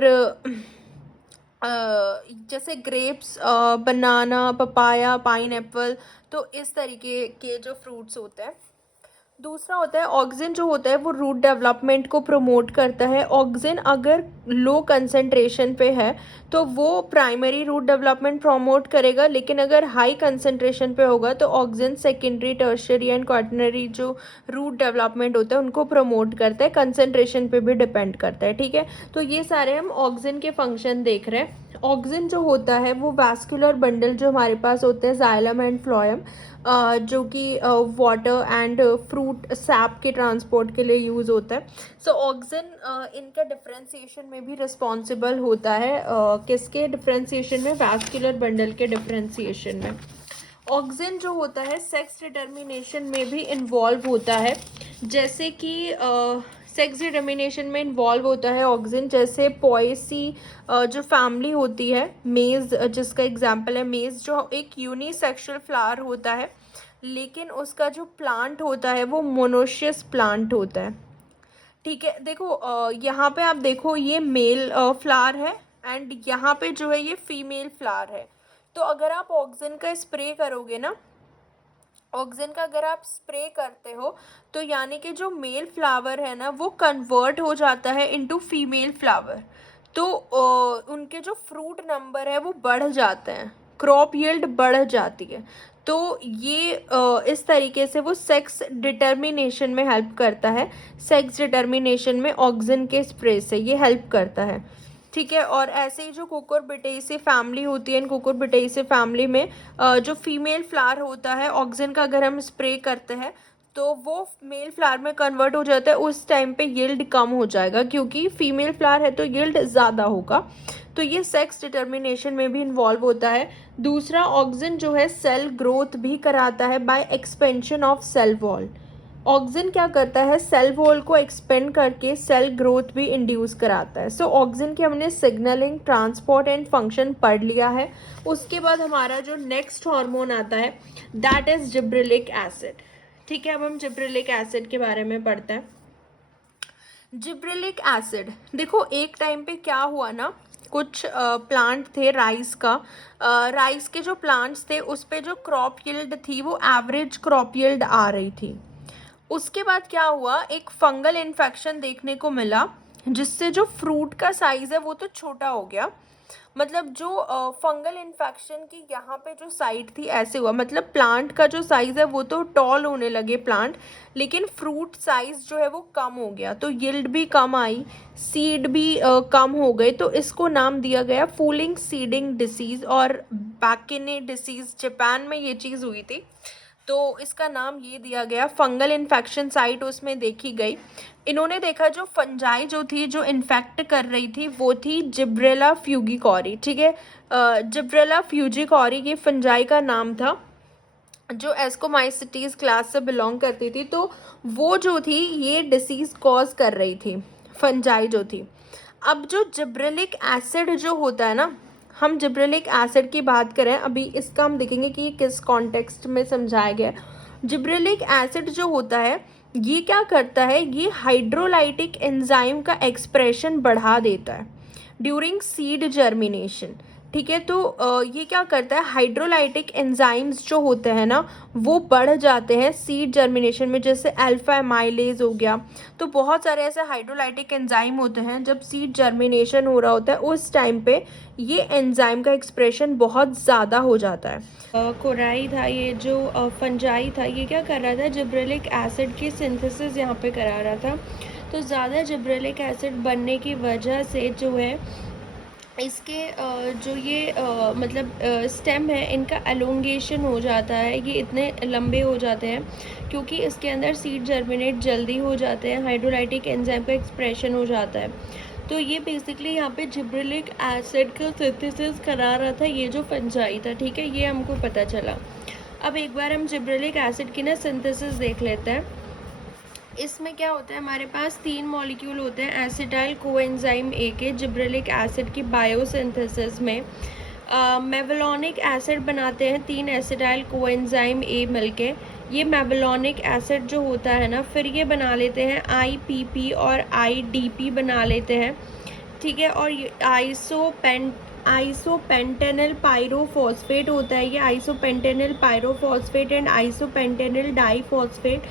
जैसे ग्रेप्स, बनाना, पपाया, पाइनएप्पल, तो इस तरीके के जो फ्रूट्स होते हैं। दूसरा होता है ऑक्सिन, जो होता है वो रूट डेवलपमेंट को प्रमोट करता है। ऑक्सिन अगर लो कंसंट्रेशन पे है तो वो प्राइमरी रूट डेवलपमेंट प्रमोट करेगा, लेकिन अगर हाई कंसंट्रेशन पे होगा तो auxin secondary, tertiary and quaternary जो रूट डेवलपमेंट होता है उनको प्रमोट करता है। कंसंट्रेशन पे भी डिपेंड करता है, ठीक है। तो ये सारे हम ऑक्सिन के फंक्शन देख रहे हैं। ऑक्सिन जो होता है वो वैस्कुलर बंडल जो हमारे पास होते हैं जाइलम एंड फ्लोएम, जो कि वाटर एंड फ्रूट सैप के ट्रांसपोर्ट के लिए यूज़ होता है। सो ऑक्सिन इनका डिफरेंशिएशन में भी रिस्पॉन्सिबल होता है। किसके डिफरेंशिएशन में? वैस्कुलर बंडल के डिफरेंशिएशन में। ऑक्सिन जो होता है सेक्स डिटर्मिनेशन में भी इन्वॉल्व होता है, जैसे कि सेक्स डिटर्मिनेशन में इन्वॉल्व होता है ऑक्सिन, जैसे पोएसी जो फैमिली होती है, मेज जिसका एग्जांपल है। मेज जो एक यूनिसेक्सुअल फ्लावर होता है, लेकिन उसका जो प्लांट होता है वो मोनोशियस प्लांट होता है, ठीक है। देखो यहाँ पे आप देखो, ये मेल फ्लावर है एंड यहाँ पे जो है ये फीमेल फ्लावर है। तो अगर आप ऑक्सिन का स्प्रे करोगे ना, ऑक्सिन का अगर आप स्प्रे करते हो तो यानी कि जो मेल फ्लावर है ना वो कन्वर्ट हो जाता है इनटू फीमेल फ्लावर। तो उनके जो फ्रूट नंबर है वो बढ़ जाते हैं, क्रॉप यील्ड बढ़ जाती है। तो ये इस तरीके से वो सेक्स डिटर्मिनेशन में हेल्प करता है। सेक्स डिटर्मिनेशन में ऑक्सिन के स्प्रे से ये हेल्प करता है, ठीक है। और ऐसे ही जो कुकुरबिटेसी फैमिली होती है, इन कुकुरबिटेसी फैमिली में जो फीमेल फ्लावर होता है, ऑक्सिन का अगर हम स्प्रे करते हैं तो वो मेल फ्लावर में कन्वर्ट हो जाता है। उस टाइम पे यील्ड कम हो जाएगा, क्योंकि फीमेल फ्लावर है तो यील्ड ज़्यादा होगा। तो ये सेक्स डिटर्मिनेशन में भी इन्वॉल्व होता है। दूसरा, ऑक्सिन जो है सेल ग्रोथ भी कराता है by expansion of cell wall. Auxin क्या करता है? सेल वॉल को एक्सपेंड करके सेल ग्रोथ भी इंड्यूस कराता है। सो ऑक्सिन की हमने सिग्नलिंग, ट्रांसपोर्ट एंड फंक्शन पढ़ लिया है। उसके बाद हमारा जो नेक्स्ट हार्मोन आता है दैट इज जिब्रेलिक एसिड, ठीक है। अब हम जिब्रेलिक एसिड के बारे में पढ़ते हैं। जिब्रेलिक एसिड, देखो एक टाइम पे क्या हुआ ना, कुछ प्लांट थे राइस का, राइस के जो प्लांट्स थे उस पे जो क्रॉप यील्ड थी वो एवरेज क्रॉप यील्ड आ रही थी। उसके बाद क्या हुआ, एक फंगल इन्फेक्शन देखने को मिला, जिससे जो फ्रूट का साइज़ है वो तो छोटा हो गया। मतलब जो फंगल इन्फेक्शन की यहाँ पे जो साइड थी ऐसे हुआ, मतलब प्लांट का जो साइज़ है वो तो टॉल होने लगे प्लांट, लेकिन फ्रूट साइज़ जो है वो कम हो गया। तो यील्ड भी कम आई, सीड भी कम हो गए। तो इसको नाम दिया गया फूलिंग सीडिंग डिसीज़ और बैकिने डिसीज़। जापान में ये चीज़ हुई थी, तो इसका नाम ये दिया गया। फंगल इन्फेक्शन साइट उसमें देखी गई। इन्होंने देखा जो फंजाई जो थी जो इन्फेक्ट कर रही थी वो थी जिब्रेला फ्यूजिकोरी, ठीक है। जिब्रेला फ्यूजिकोरी ये फंजाई का नाम था जो एस्कोमाइसिटीज क्लास से बिलोंग करती थी। तो वो जो थी ये डिसीज़ कॉज कर रही थी, फंजाई जो थी। अब जो जिब्रेलिक एसिड जो होता है ना, हम जिब्रेलिक एसिड की बात करें अभी, इसका हम देखेंगे कि ये किस कॉन्टेक्स्ट में समझाया गया है। जिब्रेलिक एसिड जो होता है ये क्या करता है, ये हाइड्रोलाइटिक एंजाइम का एक्सप्रेशन बढ़ा देता है ड्यूरिंग सीड जर्मिनेशन, ठीक है। तो ये क्या करता है, हाइड्रोलाइटिक एंजाइम्स जो होते हैं ना वो बढ़ जाते हैं सीड जर्मिनेशन में, जैसे अल्फा एमाइलेज हो गया। तो बहुत सारे ऐसे हाइड्रोलाइटिक एंजाइम होते हैं, जब सीड जर्मिनेशन हो रहा होता है उस टाइम पे ये एंजाइम का एक्सप्रेशन बहुत ज़्यादा हो जाता है। कोराई था ये जो फंजाई था, ये क्या कर रहा था, जिब्रेलिक एसिड की सिंथेसिस यहाँ पे करा रहा था। तो ज़्यादा जिब्रेलिक एसिड बनने की वजह से जो है इसके जो ये मतलब स्टेम है इनका एलोंगेशन हो जाता है, ये इतने लंबे हो जाते हैं क्योंकि इसके अंदर सीड जर्मिनेट जल्दी हो जाते हैं, हाइड्रोलाइटिक एंजाइम का एक्सप्रेशन हो जाता है। तो ये बेसिकली यहाँ पे जिब्रेलिक एसिड का सिंथेसिस करा रहा था ये जो फंजाई था, ठीक है। ये हमको पता चला। अब एक बार हम जिब्रेलिक एसिड की ना सिंथेसिस देख लेते हैं। इसमें क्या होता है, हमारे पास 3 मॉलिक्यूल होते हैं एसिटाइल कोएंजाइम ए के जिब्रेलिक एसिड की बायोसिंथेसिस में। मेवलॉनिक एसिड बनाते हैं 3 एसिडाइल कोएंजाइम ए मिलके। ये मेवलॉनिक एसिड जो होता है ना, फिर ये बना लेते हैं IPP और IDP बना लेते हैं, ठीक है। और ये आइसोपेंटेनिल पायरोफॉस्फेट होता है, ये आइसोपेंटेनिल पायरोफॉस्फेट एंड आइसोपेंटेनिल डाइफॉस्फेट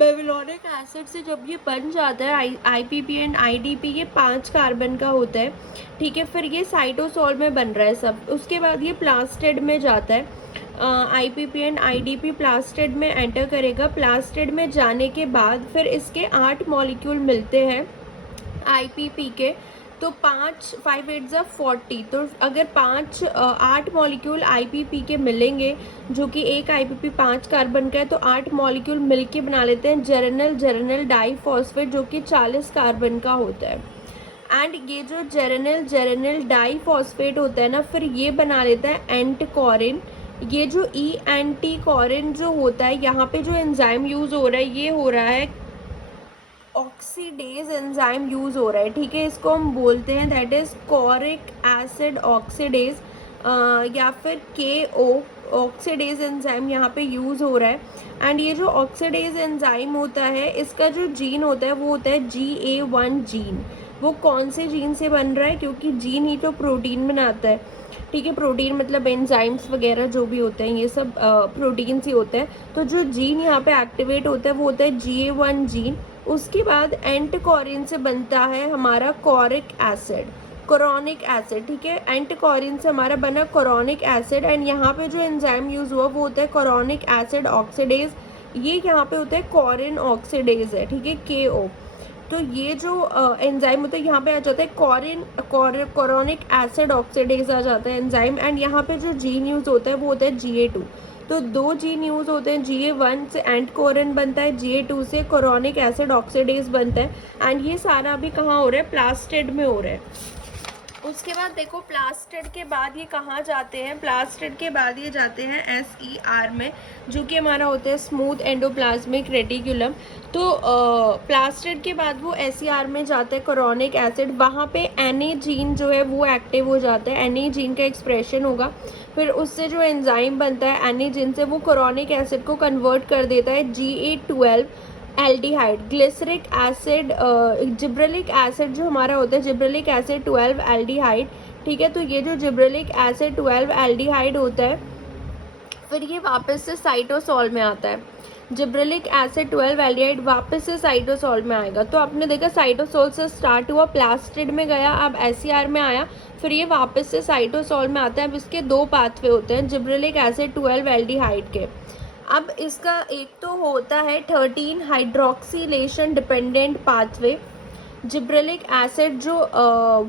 मेवलॉनिक एसिड से जब ये बन जाता है IPP एंड IDP, ये 5 कार्बन का होता है, ठीक है। फिर ये साइटोसोल में बन रहा है सब। उसके बाद ये प्लास्टिड में जाता है, IPP एंड IDP प्लास्टिड में एंटर करेगा। प्लास्टिड में जाने के बाद फिर इसके 8 मॉलिक्यूल मिलते हैं IPP के, तो 5 8 ज़ा 40। तो अगर 8 मॉलिक्यूल IPP के मिलेंगे, जो कि एक IPP 5 कार्बन का है, तो 8 मॉलिक्यूल मिलके बना लेते हैं जेरेनिल डाइफॉस्फेट, जो कि 40 कार्बन का होता है। एंड ये जो जेरेनिल डाइफॉस्फेट होता है ना, फिर ये बना लेता है एंटकोरिन। ये जो एंटीकोरिन जो होता है, यहाँ पे जो एंजाइम यूज़ हो रहा है, ये हो रहा है ऑक्सीडेज एंजाइम यूज़ हो रहा है, ठीक है। इसको हम बोलते हैं दैट इज़ कोरिक एसिड ऑक्सीडेज, या फिर KO ऑक्सीडेज एंजाइम यहाँ पे यूज़ हो रहा है। एंड ये जो ऑक्सीडेज एंजाइम होता है, इसका जो जीन होता है वो होता है GA1 जीन। वो कौन से जीन से बन रहा है, क्योंकि जीन ही तो प्रोटीन बनाता है, ठीक है। प्रोटीन मतलब एंजाइम्स वगैरह जो भी होते हैं, ये सब प्रोटीन ही होते हैं। तो जो जीन यहाँ पे एक्टिवेट होता है वो होता है GA1 जीन। उसके बाद एंटकोरिन से बनता है हमारा कोरिक एसिड, कोरोनिक एसिड, ठीक है। एंटकोरिन से हमारा बना कोरोनिक एसिड। एंड यहाँ पे जो एंजाइम यूज़ हुआ वो होता है कोरोनिक एसिड ऑक्सीडेज। ये यहाँ पे होता है कोरिन ऑक्सीडेज है, ठीक है, KO। तो ये जो एंजाइम होता है, यहाँ पे आ जाता है कोरोनिक एसिड ऑक्सीडेज आ जाता है एंजाइम। एंड यहाँ पे जो जीन यूज़ होता है वो होता है GA2। तो 2 जीन यूज़ होते हैं, GA1 से एंटकोरिन बनता है, GA2 से कोरोनिक एसिड ऑक्सीडेज बनता है। एंड ये सारा अभी कहाँ हो रहा है, प्लास्टिड में हो रहा है। उसके बाद देखो प्लास्टिड के बाद ये कहाँ जाते हैं, प्लास्टिड के बाद ये जाते हैं SER में, जो कि हमारा होता है स्मूथ एंडोप्लाज्मिक रेटिकुलम। तो प्लास्टिड के बाद वो SER में जाता है कोरोनिक एसिड। वहाँ पे Na जीन जो है वो एक्टिव हो जाता है, Na जीन का एक्सप्रेशन होगा। फिर उससे जो एंजाइम बनता है Na जीन से, वो कोरोनिक एसिड को कन्वर्ट कर देता है GA12 aldehyde, glyceric acid, gibberellic acid जो हमारा होता है जिब्रेलिक एसिड 12 एल्डिहाइड, ठीक है। तो ये जो जिब्रेलिक एसिड 12 एल्डिहाइड होता है, फिर ये वापस से साइटोसोल में आता है। जिब्रेलिक एसिड 12 एल्डिहाइड वापस से साइटोसोल में आएगा। तो आपने देखा साइटोसोल से स्टार्ट हुआ, प्लास्टिड में गया, अब SER में आया, फिर ये वापस से साइटोसोल में आता है। अब इसके 2 पाथवे होते हैं जिब्रेलिक एसिड 12 एल्डिहाइड के। अब इसका एक तो होता है 13 hydroxylation dependent pathway. Gibberellic acid जो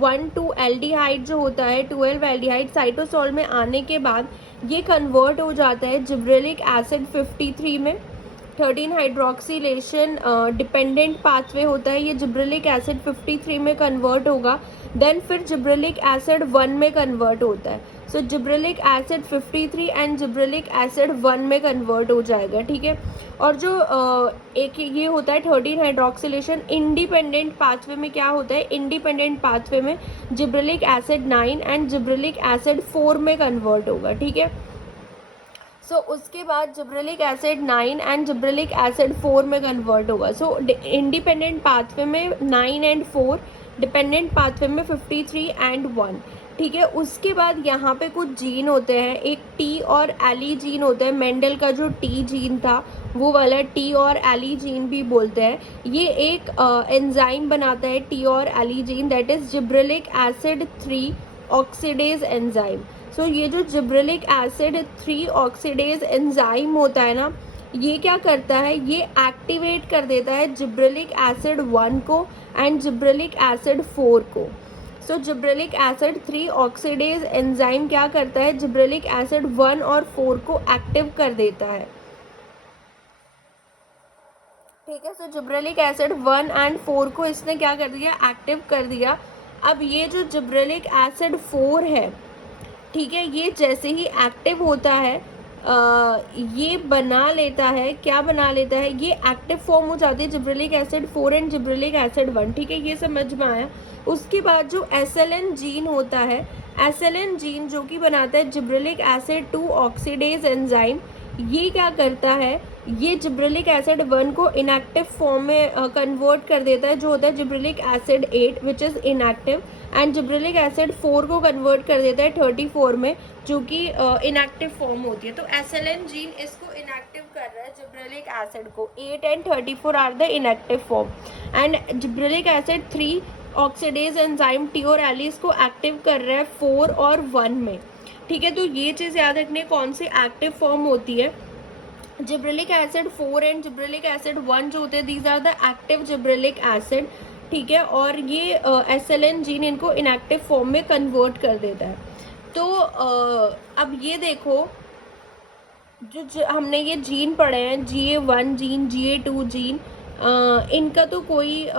1,2 एल्डिहाइड जो होता है 12 एल्डिहाइड, साइटोसोल में आने के बाद ये कन्वर्ट हो जाता है जिब्रेलिक एसिड 53 में। 13 हाइड्रोक्सीलेशन डिपेंडेंट पाथवे होता है, ये जिब्रेलिक एसिड 53 में कन्वर्ट होगा। देन फिर जिब्रेलिक एसिड 1 में कन्वर्ट होता है। So gibberellic acid 53 and gibberellic acid 1 में कन्वर्ट हो जाएगा, ठीक है। और जो एक ये होता है 13 हाइड्रोक्सिलेशन इंडिपेंडेंट पाथवे में, क्या होता है, इंडिपेंडेंट पाथवे में gibberellic acid 9 and gibberellic acid 4 में कन्वर्ट होगा, ठीक है। सो उसके बाद gibberellic acid 9 and gibberellic acid 4 में कन्वर्ट होगा। सो इंडिपेंडेंट पाथवे में 9 एंड 4, डिपेंडेंट पाथवे में 53 एंड 1, ठीक है। उसके बाद यहाँ पे कुछ जीन होते हैं, एक T और L जीन होता है। मेंडल का जो T जीन था वो वाला T और L जीन भी बोलते हैं। ये एक एंजाइम बनाता है T और L gene, that is gibberellic acid 3 oxidase enzyme. So ये जो जिब्रेलिक एसिड 3 ऑक्सीडेज एंजाइम होता है ना, ये क्या करता है, ये एक्टिवेट कर देता है जिब्रेलिक एसिड 1 को एंड जिब्रेलिक एसिड 4 को। सो जिब्रेलिक एसिड 3 ऑक्सीडेज एंजाइम क्या करता है, जिब्रेलिक एसिड 1 और 4 को एक्टिव कर देता है, ठीक है। सो जिब्रेलिक एसिड 1 एंड 4 को इसने क्या कर दिया, एक्टिव कर दिया। अब ये जो जिब्रेलिक एसिड 4 है, ठीक है, ये जैसे ही एक्टिव होता है ये बना लेता है, क्या बना लेता है, ये एक्टिव फॉर्म हो जाती है gibberellic acid 4 and gibberellic acid 1, ठीक है, ये समझ में आया। उसके बाद जो SLN जीन होता है, SLN जीन जो कि बनाता है जिब्रेलिक एसिड 2 ऑक्सीडेज एंजाइम, ये क्या करता है, ये जिब्रेलिक एसिड 1 को इनएक्टिव फॉर्म में कन्वर्ट कर देता है, जो होता है gibberellic acid 8 which is inactive, and gibberellic acid 4 को कन्वर्ट कर देता है 34 में, जो कि इनएक्टिव फॉर्म होती है। तो SLN जीन इसको इनएक्टिव कर रहा है जिब्रेलिक एसिड को। 8 and 34 are the inactive form, and gibberellic acid 3 oxidase enzyme T और एल इसको एक्टिव कर रहा है 4 और 1 में। ठीक है, तो ये चीज़ याद रखने कौन सी एक्टिव फॉर्म होती है। Gibberellic acid 4 and gibberellic acid 1 जो होते हैं, these are the active gibberellic acid. ठीक है, और ये SLN जीन इनको इनएक्टिव फॉर्म में कन्वर्ट कर देता है। तो अब ये देखो, जो हमने ये जीन पढ़े हैं, GA1 जीन, GA2 जीन, इनका तो कोई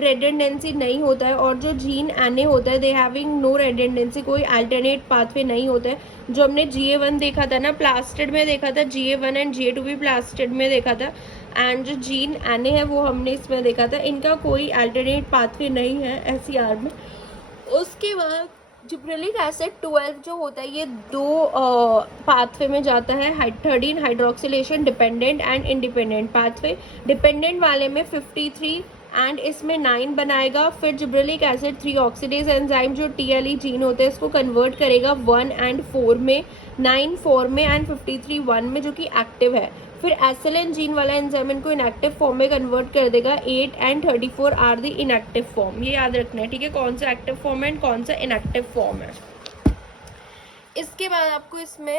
रेडेंडेंसी नहीं होता है, और जो जीन NA होता है दे हैविंग नो रेडेंडेंसी, कोई अल्टरनेट पाथवे नहीं होता है। जो हमने GA1 देखा था ना, प्लास्टिड में देखा था, GA1 एंड GA2 भी प्लास्टिड में देखा था, एंड जो जीन NA है वो हमने इसमें देखा था। इनका कोई अल्टरनेट पाथवे नहीं है SCR में। उसके बाद जिब्रेलिक एसिड 12 जो होता है, ये दो पाथवे में जाता है, 13 hydroxylation dependent and independent pathway. Dependent वाले में 53 एंड इसमें 9 बनाएगा। फिर जिब्रेलिक एसिड 3 ऑक्सीडेज एंजाइम जो TLE जीन होता है इसको कन्वर्ट करेगा 1 एंड 4 में, 9 4 में एंड 53 1 में, जो कि एक्टिव है। फिर SLN जीन वाला एंजाइम इनको इनएक्टिव फॉर्म में कन्वर्ट कर देगा। 8 and 34 are the inactive form, ये याद रखना है। ठीक है, कौन सा एक्टिव फॉर्म है एंड कौन सा इनएक्टिव फॉर्म है। इसके बाद आपको इसमें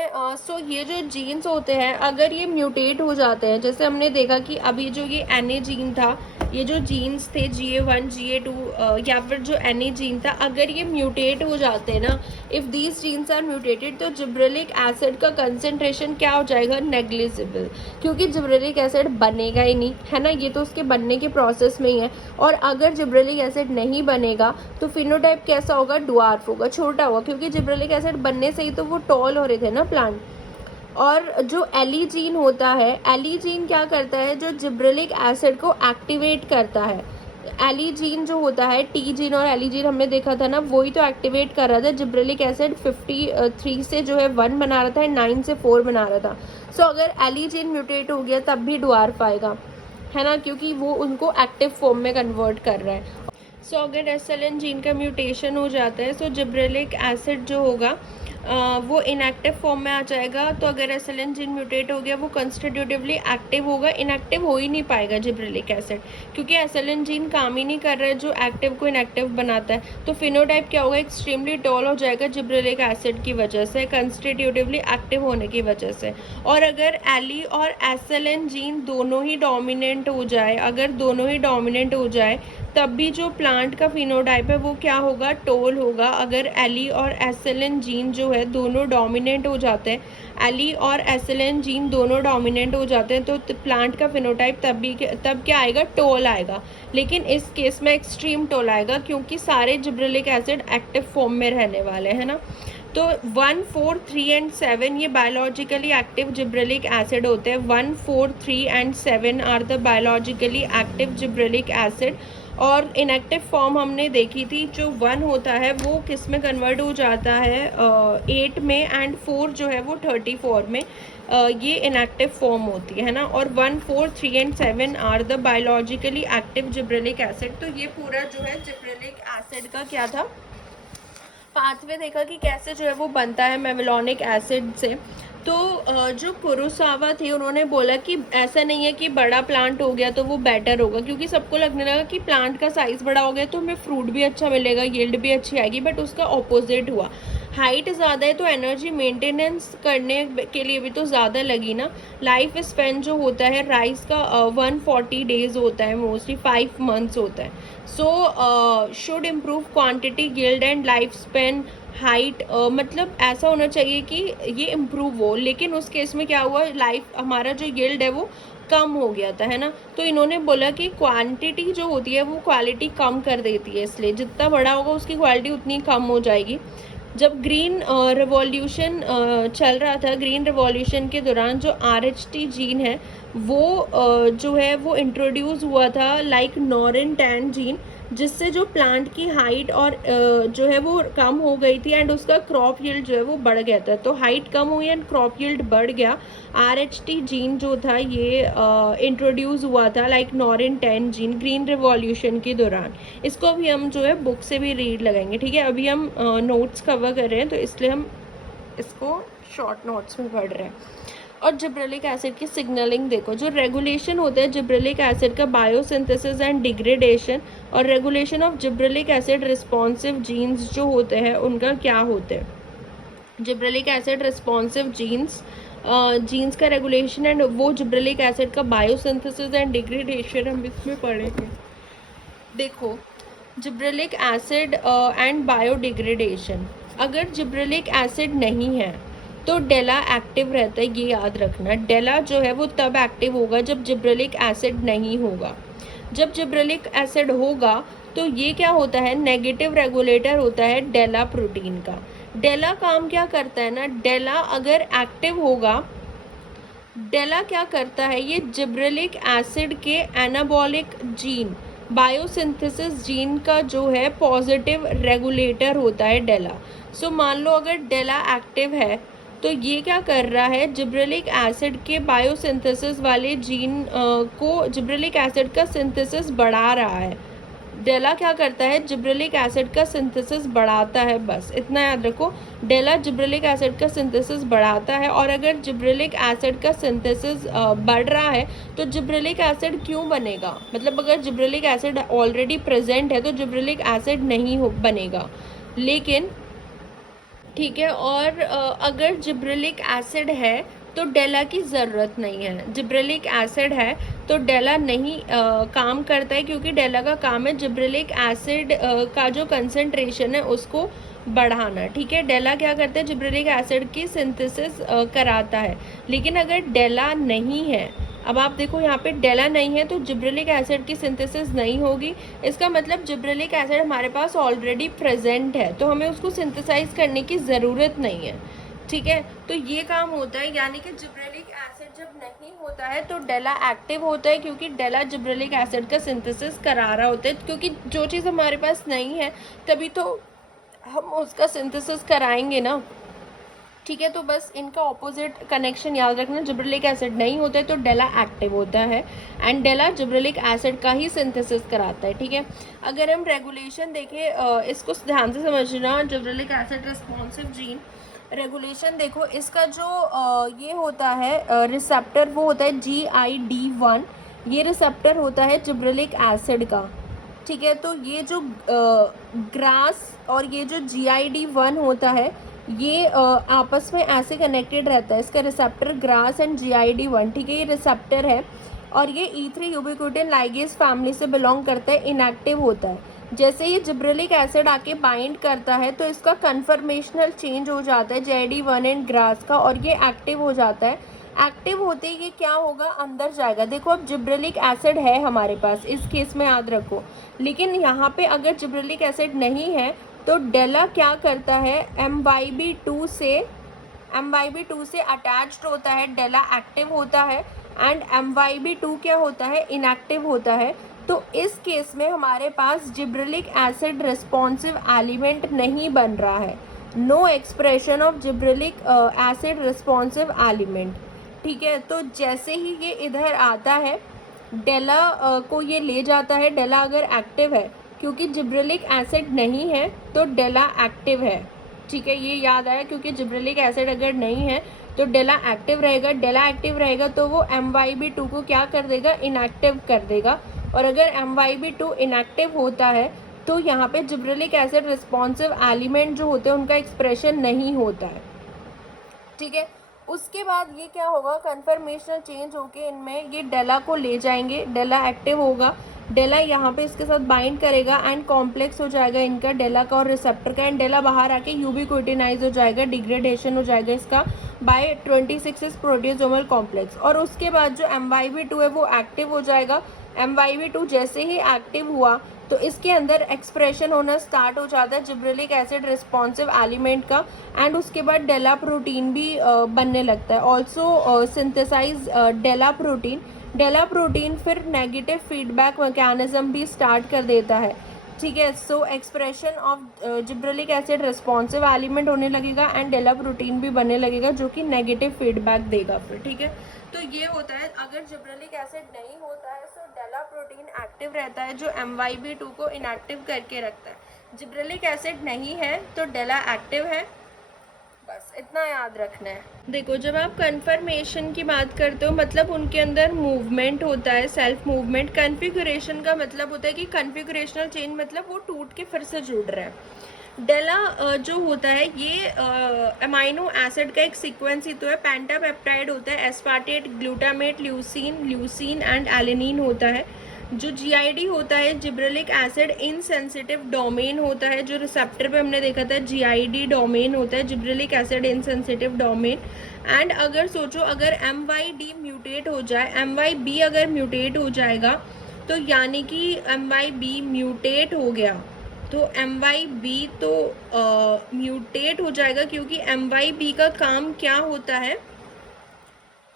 ये जो जीन्स होते हैं, अगर ये म्यूटेट हो जाते हैं, जैसे हमने देखा कि अभी जो ये NA जीन था, ये जो जीन्स थे GA1 GA2 या फिर जो NA जीन था, अगर ये म्यूटेट हो जाते हैं ना, if these genes are mutated, तो जिब्रेलिक एसिड का कंसंट्रेशन क्या हो जाएगा, नेग्लिजिबल, क्योंकि जिब्रेलिक एसिड बनेगा ही नहीं, है ना, ये तो उसके बनने के प्रोसेस में ही है। और अगर जिब्रेलिक एसिड नहीं बनेगा तो फिनोटाइप कैसा होगा, ड्वार्फ होगा, छोटा होगा, क्योंकि जिब्रेलिक एसिड बनने से ही तो वो टॉल हो रहे थे ना प्लांट। और जो एली जीन होता है, एली जीन क्या करता है, जो जिब्रेलिक एसिड को एक्टिवेट करता है। एली जीन जो होता है, टी जीन और एली जीन हमने देखा था ना, वही तो एक्टिवेट कर रहा था जिब्रेलिक एसिड। 53 से जो है 1 बना रहा था, 9 से 4 बना रहा था। सो अगर एली जीन म्यूटेट हो गया तब भी ड्वार्फ आएगा, है ना, क्योंकि वो उनको एक्टिव फॉर्म में कन्वर्ट कर रहा है। सो अगर SLN जीन का म्यूटेशन हो जाता है, सो जिब्रेलिक एसिड जो होगा वो इनएक्टिव फॉर्म में आ जाएगा। तो अगर SLN जीन म्यूटेट हो गया, वो कंस्टिट्यूटिवली एक्टिव होगा, इनएक्टिव हो ही नहीं पाएगा जिब्रेलिक एसिड, क्योंकि SLN जीन काम ही नहीं कर रहा है जो एक्टिव को इनएक्टिव बनाता है। तो फिनोटाइप क्या होगा, एक्सट्रीमली टॉल हो जाएगा जिब्रेलिक एसिड की वजह से, कंस्टिट्यूटिवली एक्टिव होने की वजह से। और अगर एली और SLN जीन दोनों ही डोमिनेंट हो जाए, अगर दोनों ही डोमिनेंट हो जाए, तब भी जो प्लांट का फिनोटाइप है वो क्या होगा, टोल होगा। अगर एली और SLN जीन जो है दोनों डोमिनेंट हो जाते हैं, एली और SLN जीन दोनों डोमिनेंट हो जाते हैं, तो प्लांट का फिनोटाइप तब क्या आएगा, टोल आएगा। लेकिन इस केस में एक्सट्रीम टोल आएगा, क्योंकि सारे जिब्रेलिक एसिड एक्टिव फॉर्म में रहने वाले हैं ना। तो 1, 4, 3 एंड 7 ये बायोलॉजिकली एक्टिव जिब्रेलिक एसिड होते हैं। 1, 4, 3 and 7 are the biologically active gibberellic acid. और इनएक्टिव फॉर्म हमने देखी थी, जो 1 होता है वो किस में कन्वर्ट हो जाता है, 8 में, एंड 4 जो है वो 34 में, ये इनएक्टिव फॉर्म होती है ना। और 1, 4, 3 and 7 are the biologically active gibberellic acid. तो ये पूरा जो है जिब्रेलिक एसिड का क्या था, पाथवे देखा कि कैसे जो है वो बनता है मेवलोनिक एसिड से। तो जो कुरोसावा थे उन्होंने बोला कि ऐसा नहीं है कि बड़ा प्लांट हो गया तो वो बेटर होगा, क्योंकि सबको लगने लगा कि प्लांट का साइज़ बड़ा हो गया तो हमें फ्रूट भी अच्छा मिलेगा, यील्ड भी अच्छी आएगी, बट उसका ऑपोजिट हुआ। हाइट ज़्यादा है तो एनर्जी मेंटेनेंस करने के लिए भी तो ज़्यादा लगी ना। लाइफ स्पेन जो होता है राइस का 140 डेज होता है, मोस्टली 5 मंथ्स होता है। So should improve quantity, yield and life span, height, मतलब ऐसा होना चाहिए कि ये इम्प्रूव हो। लेकिन उस केस में क्या हुआ, लाइफ हमारा जो यील्ड है वो कम हो गया था, है ना। तो इन्होंने बोला कि क्वांटिटी जो होती है वो क्वालिटी कम कर देती है, इसलिए जितना बड़ा होगा उसकी क्वालिटी उतनी कम हो जाएगी। जब ग्रीन रिवॉल्यूशन चल रहा था, ग्रीन रिवॉल्यूशन के दौरान जो RH जीन है वो जो है वो इंट्रोड्यूस हुआ था लाइक नॉरिन टैन जीन, जिससे जो प्लांट की हाइट और जो है वो कम हो गई थी एंड उसका क्रॉप यील्ड जो है वो बढ़ गया था। तो हाइट कम हुई एंड क्रॉप यील्ड बढ़ गया। आरएचटी जीन जो था ये इंट्रोड्यूस हुआ था like Norin ten gene green revolution के दौरान। इसको अभी हम जो है बुक से भी रीड लगाएंगे, ठीक है। अभी हम नोट्स कवर कर रहे हैं तो इसलिए हम इसको शॉर्ट नोट्स में पढ़ रहे हैं। और जिब्रेलिक एसिड की सिग्नलिंग देखो, जो रेगुलेशन होता है जिब्रेलिक एसिड का बायोसिंथेसिस एंड डिग्रेडेशन, और regulation of gibberellic acid responsive genes जो होते हैं उनका क्या होते हैं। Gibberellic acid responsive genes genes का रेगुलेशन एंड वो जिब्रेलिक एसिड का बायोसिंथेसिस एंड डिग्रेडेशन हम इसमें पढ़ेंगे। देखो, जिब्रेलिक एसिड एंड बायोडिग्रेडेशन, अगर जिब्रेलिक एसिड नहीं है तो डेला एक्टिव रहता है, ये याद रखना। डेला जो है वो तब एक्टिव होगा जब जिब्रेलिक एसिड नहीं होगा। जब जिब्रेलिक एसिड होगा तो ये क्या होता है, नेगेटिव रेगुलेटर होता है डेला प्रोटीन का। डेला काम क्या करता है ना, डेला अगर एक्टिव होगा, डेला क्या करता है, ये जिब्रेलिक एसिड के एनाबॉलिक जीन बायोसिंथेसिस जीन का जो है पॉजिटिव रेगुलेटर होता है डेला। सो मान लो अगर डेला एक्टिव है तो ये क्या कर रहा है, जिब्रेलिक एसिड के बायोसिंथेसिस वाले जीन को जिब्रेलिक एसिड का सिंथेसिस बढ़ा रहा है। डेला क्या करता है, जिब्रेलिक एसिड का सिंथेसिस बढ़ाता है, बस इतना याद रखो। डेला जिब्रेलिक एसिड का सिंथेसिस बढ़ाता है, और अगर जिब्रेलिक एसिड का सिंथेसिस बढ़ रहा है तो जिब्रेलिक एसिड क्यों बनेगा, मतलब अगर जिब्रेलिक एसिड ऑलरेडी प्रेजेंट है तो जिब्रेलिक एसिड नहीं बनेगा। लेकिन ठीक है, और अगर जिब्रेलिक एसिड है तो डेला की ज़रूरत नहीं है। जिब्रेलिक एसिड है तो डेला नहीं काम करता है, क्योंकि डेला का काम है जिब्रेलिक एसिड का जो कंसंट्रेशन है उसको बढ़ाना, ठीक है। डेला क्या करता है, जिब्रेलिक एसिड की सिंथेसिस कराता है। लेकिन अगर डेला नहीं है, अब आप देखो यहाँ पे डेला नहीं है तो जिब्रेलिक एसिड की सिंथेसिस नहीं होगी। इसका मतलब जिब्रेलिक एसिड हमारे पास ऑलरेडी प्रेजेंट है, तो हमें उसको सिंथेसाइज करने की ज़रूरत नहीं है, ठीक है। तो ये काम होता है, यानी कि जिब्रेलिक एसिड जब नहीं होता है तो डेला एक्टिव होता है, क्योंकि डेला जिब्रेलिक एसिड का सिंथेसिस करा रहा होता है। क्योंकि जो चीज़ हमारे पास नहीं है तभी तो हम उसका सिंथेसिस कराएंगे ना, ठीक है। तो बस इनका ऑपोजिट कनेक्शन याद रखना, जिब्रेलिक एसिड नहीं होता है तो डेला एक्टिव होता है एंड डेला जिब्रेलिक एसिड का ही सिंथेसिस कराता है, ठीक है। अगर हम रेगुलेशन देखें, इसको ध्यान से समझना, gibberellic acid responsive gene regulation देखो, इसका जो ये होता है रिसेप्टर, वो होता है GID1, ये रिसेप्टर होता है जिब्रेलिक एसिड का, ठीक है। तो ये जो ग्रास और ये जो GID1 होता है ये आपस में ऐसे कनेक्टेड रहता है, इसका रिसेप्टर ग्रास एंड GID1, ठीक है, ये रिसेप्टर है। और ये E3 यूबिक्विटिन लाइगेज फैमिली से बिलोंग करता है, इनएक्टिव होता है। जैसे ये जिब्रेलिक एसिड आके बाइंड करता है तो इसका कन्फर्मेशनल चेंज हो जाता है GID1 एंड ग्रास का, और ये एक्टिव हो जाता है। एक्टिव होते ही ये क्या होगा, अंदर जाएगा। देखो अब जिब्रेलिक एसिड है हमारे पास, इस केस में याद रखो। लेकिन यहाँ पे अगर जिब्रेलिक एसिड नहीं है तो डेला क्या करता है, MYB2 से अटैच्ड होता है, डेला एक्टिव होता है एंड MYB2 क्या होता है, इनएक्टिव होता है। तो इस केस में हमारे पास जिब्रेलिक एसिड रिस्पॉन्सिव एलिमेंट नहीं बन रहा है, no expression of gibberellic acid responsive element, ठीक है। तो जैसे ही ये इधर आता है डेला को ये ले जाता है, डेला अगर एक्टिव है, क्योंकि जिब्रेलिक एसिड नहीं है तो डेला एक्टिव है, ठीक है, ये याद आया। क्योंकि जिब्रेलिक एसिड अगर नहीं है तो डेला एक्टिव रहेगा, डेला एक्टिव रहेगा तो वो MYB2 को क्या कर देगा, इनएक्टिव कर देगा। और अगर MYB2 इनएक्टिव होता है तो यहाँ पे जिब्रेलिक एसिड रिस्पॉन्सिव एलिमेंट जो होते हैं उनका एक्सप्रेशन नहीं होता है, ठीक है। उसके बाद ये क्या होगा, कन्फर्मेशनल चेंज होके इनमें ये डेला को ले जाएंगे, डेला एक्टिव होगा, डेला यहाँ पे इसके साथ बाइंड करेगा एंड कॉम्प्लेक्स हो जाएगा इनका डेला का और रिसेप्टर का, एंड डेला बाहर आके यूबिक्विटिनाइज हो जाएगा, डिग्रेडेशन हो जाएगा इसका बाय 26 प्रोटियोसोमल कॉम्प्लेक्स। और उसके बाद जो MYB2 है वो एक्टिव हो जाएगा। MYB2 जैसे ही एक्टिव हुआ तो इसके अंदर एक्सप्रेशन होना स्टार्ट हो जाता है जिब्रेलिक एसिड रिस्पॉन्सिव एलिमेंट का, एंड उसके बाद डेला प्रोटीन भी बनने लगता है। ऑल्सो सिंथेसाइज डेला प्रोटीन। डेला प्रोटीन फिर नेगेटिव फीडबैक मैकेनिज्म भी स्टार्ट कर देता है, ठीक है। सो expression of gibberellic acid responsive element होने लगेगा एंड डेला प्रोटीन भी बनने लगेगा जो कि नेगेटिव फीडबैक देगा फिर, ठीक है। तो ये होता है, अगर जिब्रेलिक एसिड नहीं होता है तो डेला प्रोटीन एक्टिव रहता है जो MYB2 को इनएक्टिव करके रखता है। जिब्रेलिक एसिड नहीं है तो डेला एक्टिव है, बस इतना याद रखना है। देखो, जब आप कन्फर्मेशन की बात करते हो मतलब उनके अंदर मूवमेंट होता है, सेल्फ मूवमेंट। कन्फिगुरेशन का मतलब होता है कि कन्फिगुरेशनल चेंज मतलब वो टूट के फिर से जुड़ रहा है। डेला जो होता है ये अमाइनो एसिड का एक सीक्वेंस ही तो है, पेंटापेप्टाइड होता है, aspartate, glutamate, leucine and alanine होता है। जो GID होता है जिब्रेलिक एसिड इनसेंसिटिव डोमेन होता है, जो रिसेप्टर पे हमने देखा था GID डोमेन होता है, gibberellic acid insensitive domain. And अगर सोचो, अगर MYD म्यूटेट हो जाए, MYB अगर म्यूटेट हो जाएगा तो यानी कि MYB म्यूटेट हो गया तो MYB तो म्यूटेट हो जाएगा, क्योंकि MYB का काम क्या होता है,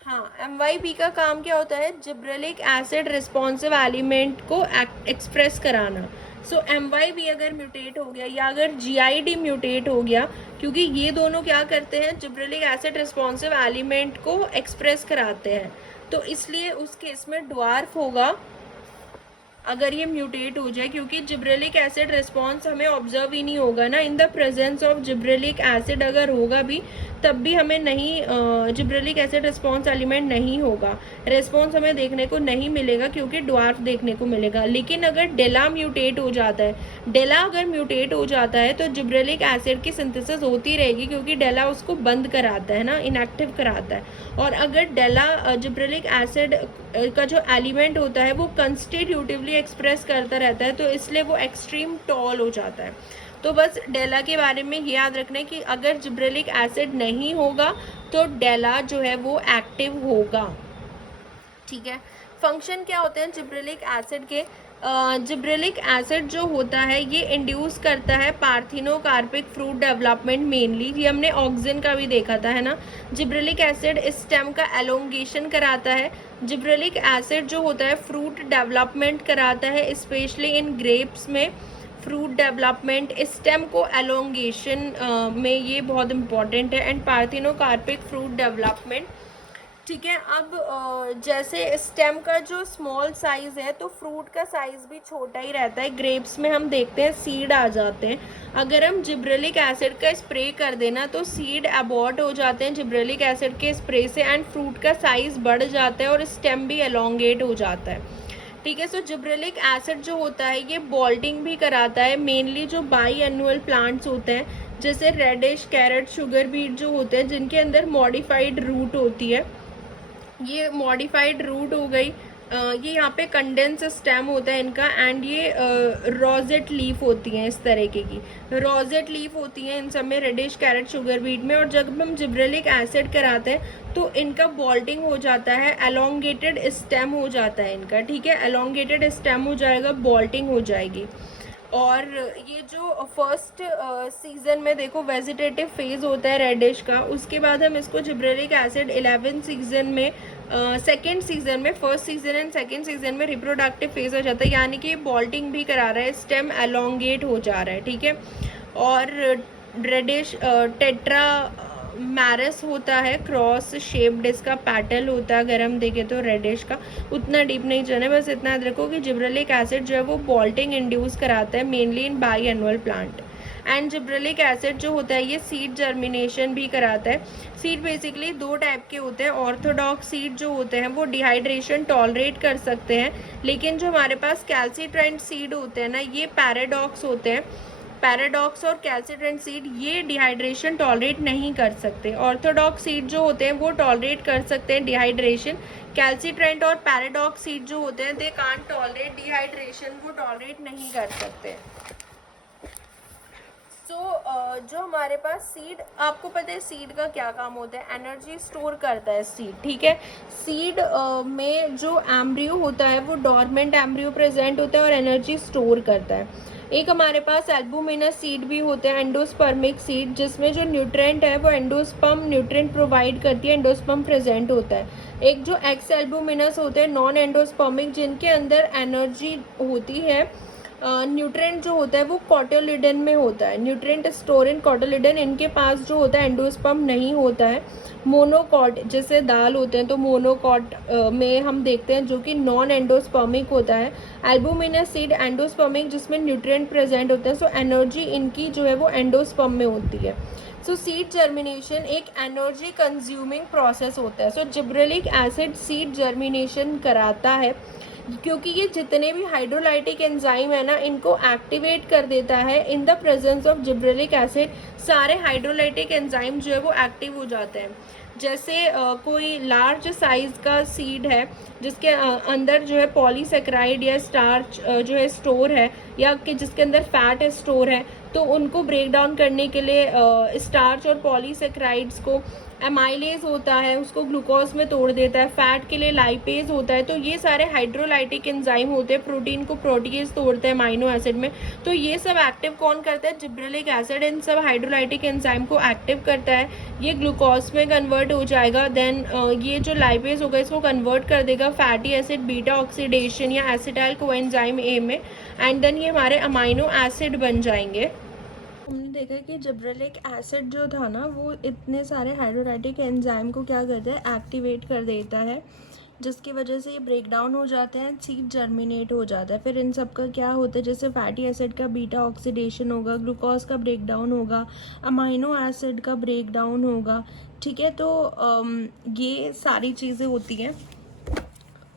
हाँ, MYB का काम क्या होता है, जिब्रेलिक एसिड रिस्पॉन्सिव एलिमेंट को एक्सप्रेस कराना। सो MYB अगर म्यूटेट हो गया या अगर GID म्यूटेट हो गया, क्योंकि ये दोनों क्या करते हैं, जिब्रेलिक एसिड रिस्पॉन्सिव एलिमेंट को एक्सप्रेस कराते हैं, तो इसलिए उस केस में ड्वार्फ होगा अगर ये म्यूटेट हो जाए, क्योंकि जिब्रेलिक एसिड रिस्पॉन्स हमें ऑब्जर्व ही नहीं होगा ना। In the presence of gibberellic acid अगर होगा भी तब भी हमें नहीं, जिब्रेलिक एसिड रिस्पॉन्स एलिमेंट नहीं होगा, रिस्पॉन्स हमें देखने को नहीं मिलेगा क्योंकि ड्वार्फ देखने को मिलेगा। लेकिन अगर डेला म्यूटेट हो जाता है, डेला अगर म्यूटेट हो जाता है तो जिब्रेलिक एसिड की सिंथेसिस होती रहेगी, क्योंकि डेला उसको बंद कराता है ना, इनएक्टिव कराता है। और अगर डेला जिब्रेलिक एसिड का जो एलिमेंट होता है वो कंस्टिट्यूटिवली एक्सप्रेस करता रहता है, तो इसलिए वो एक्सट्रीम टॉल हो जाता है। तो बस डेला के बारे में ये याद रखना है कि अगर जिब्रेलिक एसिड नहीं होगा तो डेला जो है वो एक्टिव होगा, ठीक है। फंक्शन क्या होते हैं जिब्रेलिक एसिड के, जिब्रेलिक एसिड जो होता है ये इंड्यूस करता है पार्थिनोकार्पिक फ्रूट डेवलपमेंट मेनली, ये हमने ऑक्सिन का भी देखा था, है ना। जिब्रेलिक एसिड स्टेम का एलोंगेशन कराता है। जिब्रेलिक एसिड जो होता है फ्रूट डेवलपमेंट कराता है, स्पेशली इन ग्रेप्स में फ्रूट डेवलपमेंट, स्टेम को एलोंगेशन में ये बहुत इंपॉर्टेंट है, एंड पार्थिनोकार्पिक फ्रूट डेवलपमेंट, ठीक है। अब जैसे स्टेम का जो स्मॉल साइज है तो फ्रूट का साइज भी छोटा ही रहता है। ग्रेप्स में हम देखते हैं सीड आ जाते हैं, अगर हम जिब्रेलिक एसिड का स्प्रे कर देना तो सीड अबॉर्ट हो जाते हैं जिब्रेलिक एसिड के स्प्रे से, एंड फ्रूट का साइज बढ़ जाता है और स्टेम भी एलोंगेट हो जाता है, ठीक है। सो जिब्रेलिक एसिड जो होता है ये बॉल्टिंग भी कराता है, मेनली जो बाई एनुअल प्लांट्स होते हैं जैसे रेडिश, कैरेट, शुगर बीट जो होते हैं जिनके अंदर मॉडिफाइड रूट होती है, ये मॉडिफाइड रूट हो गई, ये यहाँ पे कंडेंस स्टेम होता है इनका, एंड ये रोजेट लीफ होती हैं, इस तरीके की रोजेट लीफ होती हैं इन सब में, रेडिश, कैरेट, शुगर बीट में। और जब हम जिब्रेलिक एसिड कराते हैं तो इनका बॉल्टिंग हो जाता है, एलोंगेटेड स्टेम हो जाता है इनका, ठीक है, एलोंगेटेड स्टेम हो जाएगा, बॉल्टिंग हो जाएगी। और ये जो फर्स्ट सीजन में देखो वेजिटेटिव फेज होता है रेडिश का, उसके बाद हम इसको जिब्रेलिक एसिड 11 सीजन में, सेकेंड सीजन में, first season and second season में रिप्रोडक्टिव फेज हो जाता है, यानी कि बॉल्टिंग भी करा रहा है, स्टेम एलोंगेट हो जा रहा है, ठीक है। और रेडिश टेट्रा मैरस होता है, क्रॉस शेप्ड इसका पैटल होता है, अगर हम देखें तो रेडिश का। उतना डीप नहीं जाने, बस इतना याद रखो कि जिब्रेलिक एसिड जो है वो बॉल्टिंग इंड्यूस कराता है mainly in by annual plant. And gibberellic acid जो होता है ये सीड जर्मिनेशन भी कराता है। सीड बेसिकली दो टाइप के होते हैं, ऑर्थोडॉक्स सीड जो होते हैं वो डिहाइड्रेशन टॉलरेट कर सकते हैं, लेकिन जो हमारे पास कैल्सीट्रेंट सीड होते हैं ना ये पैराडॉक्स होते हैं, पैराडॉक्स और कैल्सीट्रेंट सीड ये डिहाइड्रेशन टॉलरेट नहीं कर सकते। ऑर्थोडॉक्स सीड जो होते हैं वो टॉलरेट कर सकते हैं डिहाइड्रेशन, कैल्सीट्रेंट और पैराडॉक्स सीड जो होते हैं दे कांट टॉलरेट डिहाइड्रेशन, वो टॉलरेट नहीं कर सकते। जो हमारे पास सीड, आपको पता है सीड का क्या काम होता है, एनर्जी स्टोर करता है सीड, ठीक है। सीड में जो एम्ब्रियो होता है वो डॉर्मेंट एम्ब्रियो प्रेजेंट होता है और एनर्जी स्टोर करता है। एक हमारे पास एल्बुमिनस सीड भी होते हैं, एंडोस्पर्मिक सीड, जिसमें जो न्यूट्रेंट है वो एंडोस्पर्म न्यूट्रेंट प्रोवाइड करती है, एंडोस्पर्म प्रेजेंट होता है। एक जो एक्स एल्बुमिनस होते हैं नॉन एंडोस्पर्मिक, जिनके अंदर एनर्जी होती है, न्यूट्रेंट जो होता है वो कॉटिलिडन में होता है, न्यूट्रेंट स्टोर इन कॉटिलिडन, इनके पास जो होता है एंडोस्पर्म नहीं होता है। मोनोकॉट, जैसे दाल होते हैं तो मोनोकॉट में हम देखते हैं जो कि नॉन एंडोस्पर्मिक होता है। एल्बुमिनस सीड एंडोस्पर्मिक, जिसमें न्यूट्रेंट प्रेजेंट होते हैं, सो एनर्जी इनकी जो है वो एंडोस्पर्म में होती है। सो सीड जर्मिनेशन एक एनर्जी कंज्यूमिंग प्रोसेस होता है। So gibberellic acid seed germination कराता है, क्योंकि ये जितने भी हाइड्रोलाइटिक एंजाइम है ना, इनको एक्टिवेट कर देता है। In the presence of gibberellic acid सारे हाइड्रोलाइटिक एंजाइम जो है वो एक्टिव हो जाते हैं। जैसे कोई लार्ज साइज का सीड है जिसके अंदर जो है पॉलीसेक्राइड या स्टार्च जो है स्टोर है, या कि जिसके अंदर फैट स्टोर है, तो उनको ब्रेक डाउन करने के लिए स्टार्च और पॉलीसेक्राइड्स को एमाइलेज होता है, उसको ग्लूकोज में तोड़ देता है। फैट के लिए लाइपेज होता है। तो ये सारे हाइड्रोलाइटिक एंजाइम होते हैं, प्रोटीन को प्रोटीएज तोड़ते हैं अमीनो एसिड में। तो ये सब एक्टिव कौन करता है? जिब्रेलिक एसिड इन सब हाइड्रोलाइटिक एंजाइम को एक्टिव करता है। ये ग्लूकोज में कन्वर्ट हो जाएगा, देन ये जो लाइपेज होगा इसको कन्वर्ट कर देगा फैटी एसिड बीटा ऑक्सीडेशन या एसिटाइल कोएंजाइम ए में, एंड देन ये हमारे अमीनो एसिड बन जाएंगे। हमने देखा कि जिब्रेलिक एसिड जो था ना, वो इतने सारे हाइड्रोलाइटिक एंजाइम को क्या करता है? एक्टिवेट कर देता है, जिसकी वजह से ये ब्रेक डाउन हो जाते हैं, सीड जर्मिनेट हो जाता है। फिर इन सब का क्या होता है? जैसे फैटी एसिड का बीटा ऑक्सीडेशन होगा, ग्लूकोज का ब्रेक डाउन होगा, अमीनो एसिड का ब्रेक डाउन होगा, ठीक है। तो ये सारी चीज़ें होती हैं।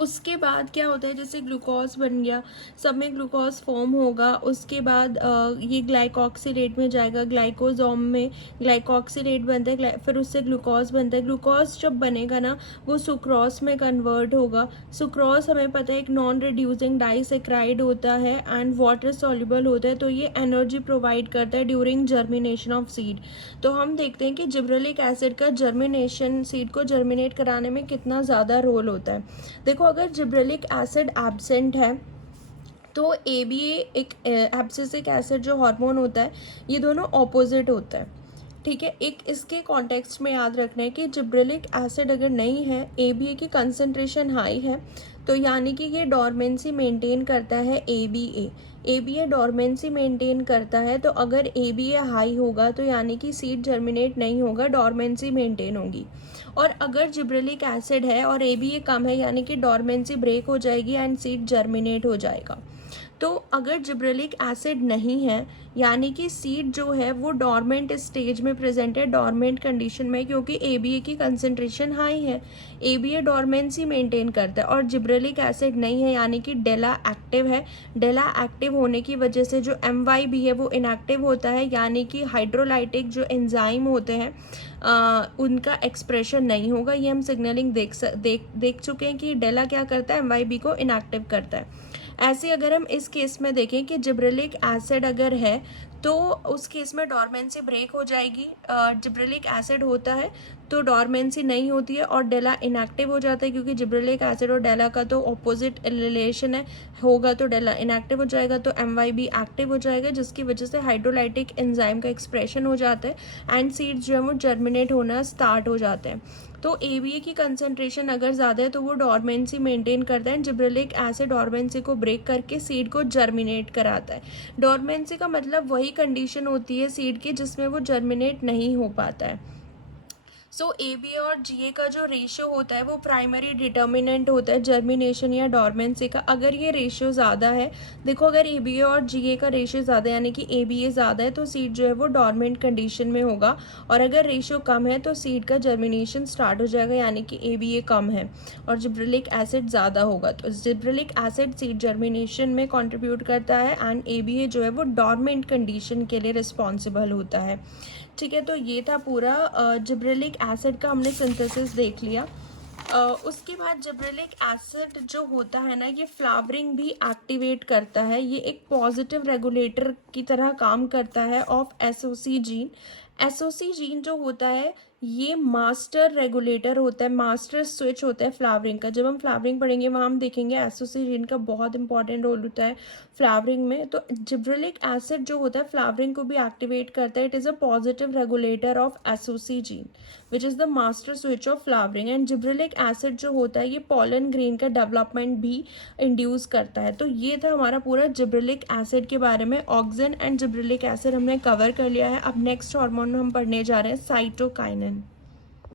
उसके बाद क्या होता है? जैसे ग्लूकोज बन गया, सब में ग्लूकोज फॉर्म होगा, उसके बाद ये ग्लाइकोक्सिलेट में जाएगा, ग्लाइकोजोम में ग्लाइकोक्सिलेट बनता है, फिर उससे ग्लूकोज बनता है। ग्लूकोज जब बनेगा ना, वो सुक्रोज में कन्वर्ट होगा। सुक्रोज हमें पता है एक नॉन रिड्यूसिंग डाइसेक्राइड होता है एंड वाटर सॉल्युबल होता है, तो ये एनर्जी प्रोवाइड करता है ड्यूरिंग जर्मिनेशन ऑफ सीड। तो हम देखते हैं कि जिब्रेलिक एसिड का जर्मिनेशन, सीड को जर्मिनेट कराने में कितना ज़्यादा रोल होता है। देखो, अगर जिब्रेलिक एसिड एब्सेंट है तो ABA एक एब्सिसिक एसिड जो हार्मोन होता है, ये दोनों ऑपोजिट होता है, ठीक है। एक इसके कॉन्टेक्स्ट में याद रखना है कि जिब्रेलिक एसिड अगर नहीं है, ABA की कंसंट्रेशन हाई है, तो यानी कि ये डॉर्मेंसी मेंटेन करता है ABA डॉर्मेंसी मेंटेन करता है। तो अगर ABA हाई होगा तो यानी कि सीड जर्मिनेट नहीं होगा, डॉर्मेंसी मेंटेन होगी। और अगर जिब्रेलिक एसिड है और ABA कम है, यानी कि डॉर्मेंसी ब्रेक हो जाएगी एंड सीड जर्मिनेट हो जाएगा। तो अगर जिब्रेलिक एसिड नहीं है, यानी कि सीड जो है वो डॉर्मेंट स्टेज में प्रेजेंट है, डॉर्मेंट कंडीशन में, क्योंकि ABA की कंसंट्रेशन हाई है। ABA डॉर्मेंसी मेंटेन करता है और जिब्रेलिक एसिड नहीं है, यानी कि डेला एक्टिव है। डेला एक्टिव होने की वजह से जो MYB है वो इनएक्टिव होता है, यानी कि हाइड्रोलाइटिक जो एंजाइम होते हैं उनका एक्सप्रेशन नहीं होगा। ये हम सिग्नलिंग देख चुके हैं कि डेला क्या करता है? MYB को इनएक्टिव करता है। ऐसे अगर हम इस केस में देखें कि जिब्रेलिक एसिड अगर है तो उस केस में डॉर्मेंसी ब्रेक हो जाएगी। जिब्रेलिक एसिड होता है तो डॉर्मेंसी नहीं होती है और डेला इनएक्टिव हो जाता है, क्योंकि जिब्रेलिक एसिड और डेला का तो ऑपोजिट रिलेशन है, होगा तो डेला इनएक्टिव हो जाएगा तो MYB एक्टिव हो जाएगा, जिसकी वजह से हाइड्रोलाइटिक एंजाइम का एक्सप्रेशन हो जाता है एंड सीड्स जो है वो जर्मिनेट होना स्टार्ट हो जाते हैं। तो ABA की कंसंट्रेशन अगर ज़्यादा है तो वो डॉर्मेंसी मेंटेन करता है। जिब्रेलिक एसिड डॉर्मेंसी को ब्रेक करके सीड को जर्मिनेट कराता है। डॉर्मेंसी का मतलब वही कंडीशन होती है सीड की जिसमें वो जर्मिनेट नहीं हो पाता है। सो ABA और GA का जो रेशियो होता है वो प्राइमरी डिटर्मिनेंट होता है जर्मिनेशन या डॉर्मेंसी का। अगर ये रेशियो ज़्यादा है, देखो अगर ABA और GA का रेशियो ज़्यादा यानी कि ABA ज़्यादा है तो सीड जो है वो डॉर्मेंट कंडीशन में होगा, और अगर रेशियो कम है तो सीड का जर्मिनेशन स्टार्ट हो जाएगा, यानी कि ABA कम है और जिब्रेलिक एसिड ज़्यादा होगा। तो जिब्रेलिक एसिड सीड जर्मिनेशन में कॉन्ट्रीब्यूट करता है एंड ABA जो है वो डॉर्मेंट कंडीशन के लिए रिस्पॉन्सिबल होता है, ठीक है। तो ये था पूरा जिब्रेलिक एसिड का हमने सिंथेसिस देख लिया। उसके बाद जिब्रेलिक एसिड जो होता है ना, ये फ्लावरिंग भी एक्टिवेट करता है। ये एक पॉजिटिव रेगुलेटर की तरह काम करता है of SOC gene. SOC gene जो होता है ये मास्टर रेगुलेटर होता है, मास्टर स्विच होता है फ्लावरिंग का। जब हम फ्लावरिंग पढ़ेंगे वहाँ हम देखेंगे एसओसी जीन का बहुत इंपॉर्टेंट रोल होता है फ्लावरिंग में। तो जिब्रेलिक एसिड जो होता है फ्लावरिंग को भी एक्टिवेट करता है। It is a positive regulator of SOC gene which is the master switch off flowering. And gibberellic acid जो होता है ये पॉलन ग्रेन का डेवलपमेंट भी इंड्यूस करता है। तो ये था हमारा पूरा जिब्रेलिक एसिड के बारे में। ऑक्सिन एंड जिब्रेलिक एसिड हमने कवर कर लिया है। अब नेक्स्ट हार्मोन हम पढ़ने जा रहे हैं साइटोकाइनिन।